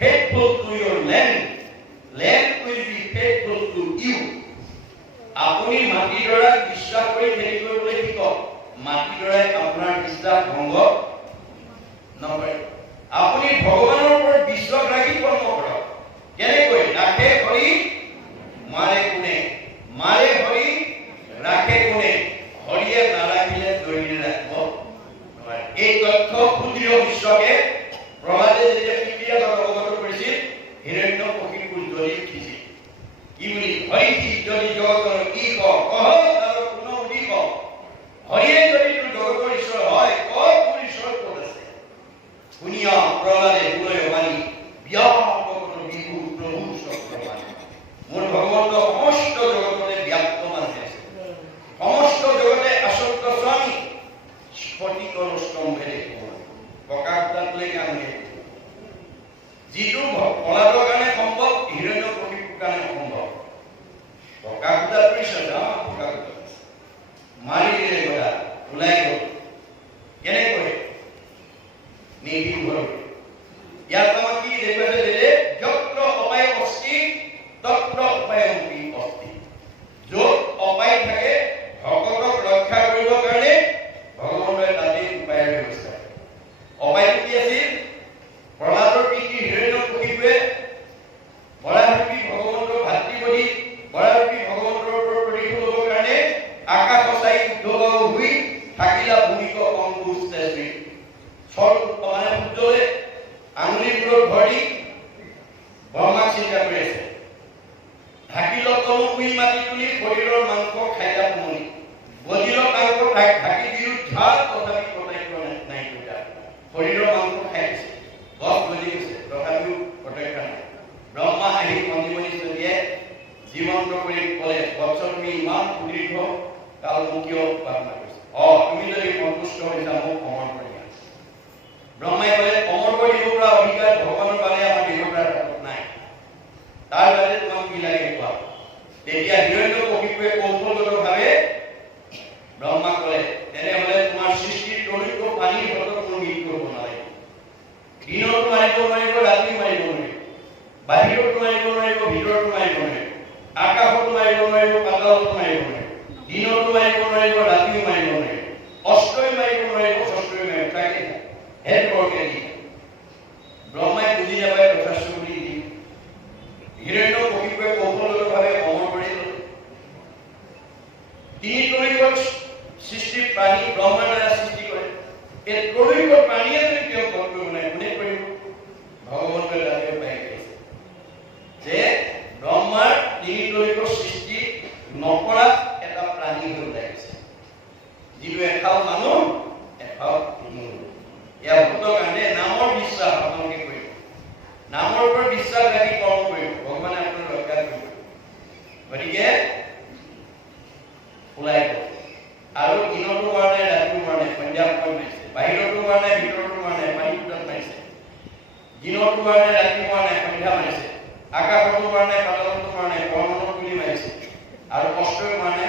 faithful to your land will be faithful to you আপুনি মাটিডৰাক বিশ্বাস কৰি খেতি কৰিবলৈ শিকক মাটিডৰাই আপোনাৰ বিশ্বাস ভংগ নকৰে আপুনি ভগৱানৰ ওপৰত বিশ্বাস ৰাখি কৰ্ম কৰক কেনেকৈ ৰাখে হৰি মাৰে কোনে মাৰে হৰি ৰাখে কোনে হৰিয়ে নাৰাখিলে দৈৰে ৰাখিব নোৱাৰে এই তথ্য সুদৃঢ় বিশ্বকে প্ৰহ্লাদে যেতিয়া পৃথিৱীৰ অৱগত কৰিছিল হিৰণ্যকশিপুৰ জ্বলি উঠিছিল কি বুলি হৰি যদি জগতৰ ঈশ কহ আৰু কোনো দিশ হৰিয়ে যদি তোৰ জগতৰ ঈশ্বৰ হয় কহ তোৰ ঈশ্বৰ ক'ত আছে শুনিয়া প্ৰহ্লাদে গুণয় বাণী ব্যাপক বিভু প্ৰভু চক্ৰবাণী মোৰ ভগৱন্ত সমস্ত জগততে ব্যাপ্তমান আছে সমস্ত জগতে আসক্ত স্বামী স্ফটিকৰ স্তম্ভে দেখুৱ প্ৰকাশদাতলৈকে আমি যিটো প্ৰহ্লাদৰ কাৰণে সম্ভৱ হিৰণ্যকশিপুৰ কাৰণে অসম্ভৱ প্ৰকাশদাত মাৰি দিলে গদা ওলাই গ'ল কেনেকৈ নিৰ্ভীক ইয়াত আমাক কি দেখুৱাইছে যে যত্ৰ অপায় অস্তি তত্ৰ উপায়মপি অস্তি। য'ত অপায় থাকে ভগতক ৰক্ষা কৰিবৰ কাৰণে ভগৱানে তাতেই উপায়ৰ ব্যৱস্থা। অপায়টো কি আছিল? প্ৰহ্লাদৰ পিতৃ হিৰণ্যকশিপুৱে বৰাহৰূপী ভগৱন্তৰ ভাতৃবধি বৰাহৰূপী ভগৱন্তৰ ওপৰত প্ৰতিশোধ ল'বৰ কাৰণে আকাশ সঁচাই উদ্ধবাহু হৈ থাকিলা ভূমিক অংকুশ তেজী মানে সূৰ্যলে আঙুলিবোৰত ধৰি ব্ৰহ্মাক চিন্তা কৰি আছে। ঢাকিল তনু শুই মাটি তুলি শৰীৰৰ মাংস খাইলা পুমনি গজিল কাংক ঢাকি বিৰুদ্ধা তথাপি প্ৰত্যক্ষ নাই কৰিলা। শৰীৰৰ মাংস খাই দিছে, গছ গজি গৈছে, তথাপিও প্ৰত্যক্ষ নাই। ব্ৰহ্মা আহি মণিমণি চলিয়াই জীৱন্ত কৰি ক'লে, বৎস তুমি ইমান সুদীৰ্ঘ কাল মোক কিয় উপাসনা কৰিছা? তুমি যদি সন্তুষ্ট হৈছা মোক অমৰ কৰি দিয়া। ব্ৰহ্মাই ক'লে, অমৰ কৰি দিব পৰা অধিকাৰ ভগৱানৰ পাৰে আমাৰ দেৱতাৰ হাতত নাই, তাৰ বাবে তোমাক কি লাগে কোৱা। তেতিয়া হিৰণ্যকশিপুৱে কৌশলগতভাৱে ব্ৰহ্মাক ক'লে, তেনেহ'লে তোমাৰ সৃষ্টিৰ তৰিত পানীৰ হাতত কোনো মৃত্যু হ'ব নালাগে। দিনতো মাৰিব নোৱাৰিব, ৰাতিও মাৰিব নোৱাৰিব, বাহিৰতো মাৰিব নোৱাৰিব, ভিতৰতো মাৰিব নোৱাৰিব, আকাশতো মাৰিব নোৱাৰিব, পাতালতো মাৰিব নোৱাৰিব, দিনতো মাৰিব নোৱাৰিব, ৰাতিও মাৰিব নোৱাৰিব, অষ্টই মাৰিব নোৱাৰিব, ষষ্ঠই মাৰিব তাকে হেড কৰকে দি ব্ৰহ্মাই বুজি যাবাই যথেষ্ট বুলি দি হিৰণ্যকশিপুৱে কৌশলগতভাৱে অমৰ কৰি ল'লে। তিনি তৰিকত সৃষ্টি প্ৰাণী ব্ৰহ্মাৰ দ্বাৰা সৃষ্টি কৰে। এই তৰিকত প্ৰাণীয়ে যদি তেওঁ কৰ্ম কৰিব নাই, কোনে কৰিব? ভগৱন্তই জানিব পাৰিছে যে ব্ৰহ্মাৰ তিনি তৰিকৰ সৃষ্টি নকৰা এটা প্ৰাণী হৈ লাগিছে, যিটো এফাল মানুহ এফাল মূৰ। ইয়াৰ ভূতৰ কাৰণে নামৰ বিশ্বাস আপোনালোকে কৰিব, নামৰ ওপৰত বিশ্বাস ৰাখি কৰ্ম কৰিব, ভগৱানে আপোনাক ৰক্ষা কৰিব। গতিকে ওলাই গ'ল আৰু দিনতো হোৱা নাই, ৰাতিও হোৱা নাই, সন্ধ্যা সময়ত মাৰিছে, বাহিৰতো হোৱা নাই, ভিতৰতো হোৱা নাই, পানী ফুটাত মাৰিছে, দিনতো হোৱা নাই, ৰাতি হোৱা নাই, সন্ধ্যা মাৰিছে, আকাশতো হোৱা নাই, পাতালতো হোৱা নাই, ব্ৰহ্মাণ্ডত তুলি মাৰিছে আৰু কষ্টই হোৱা নাই,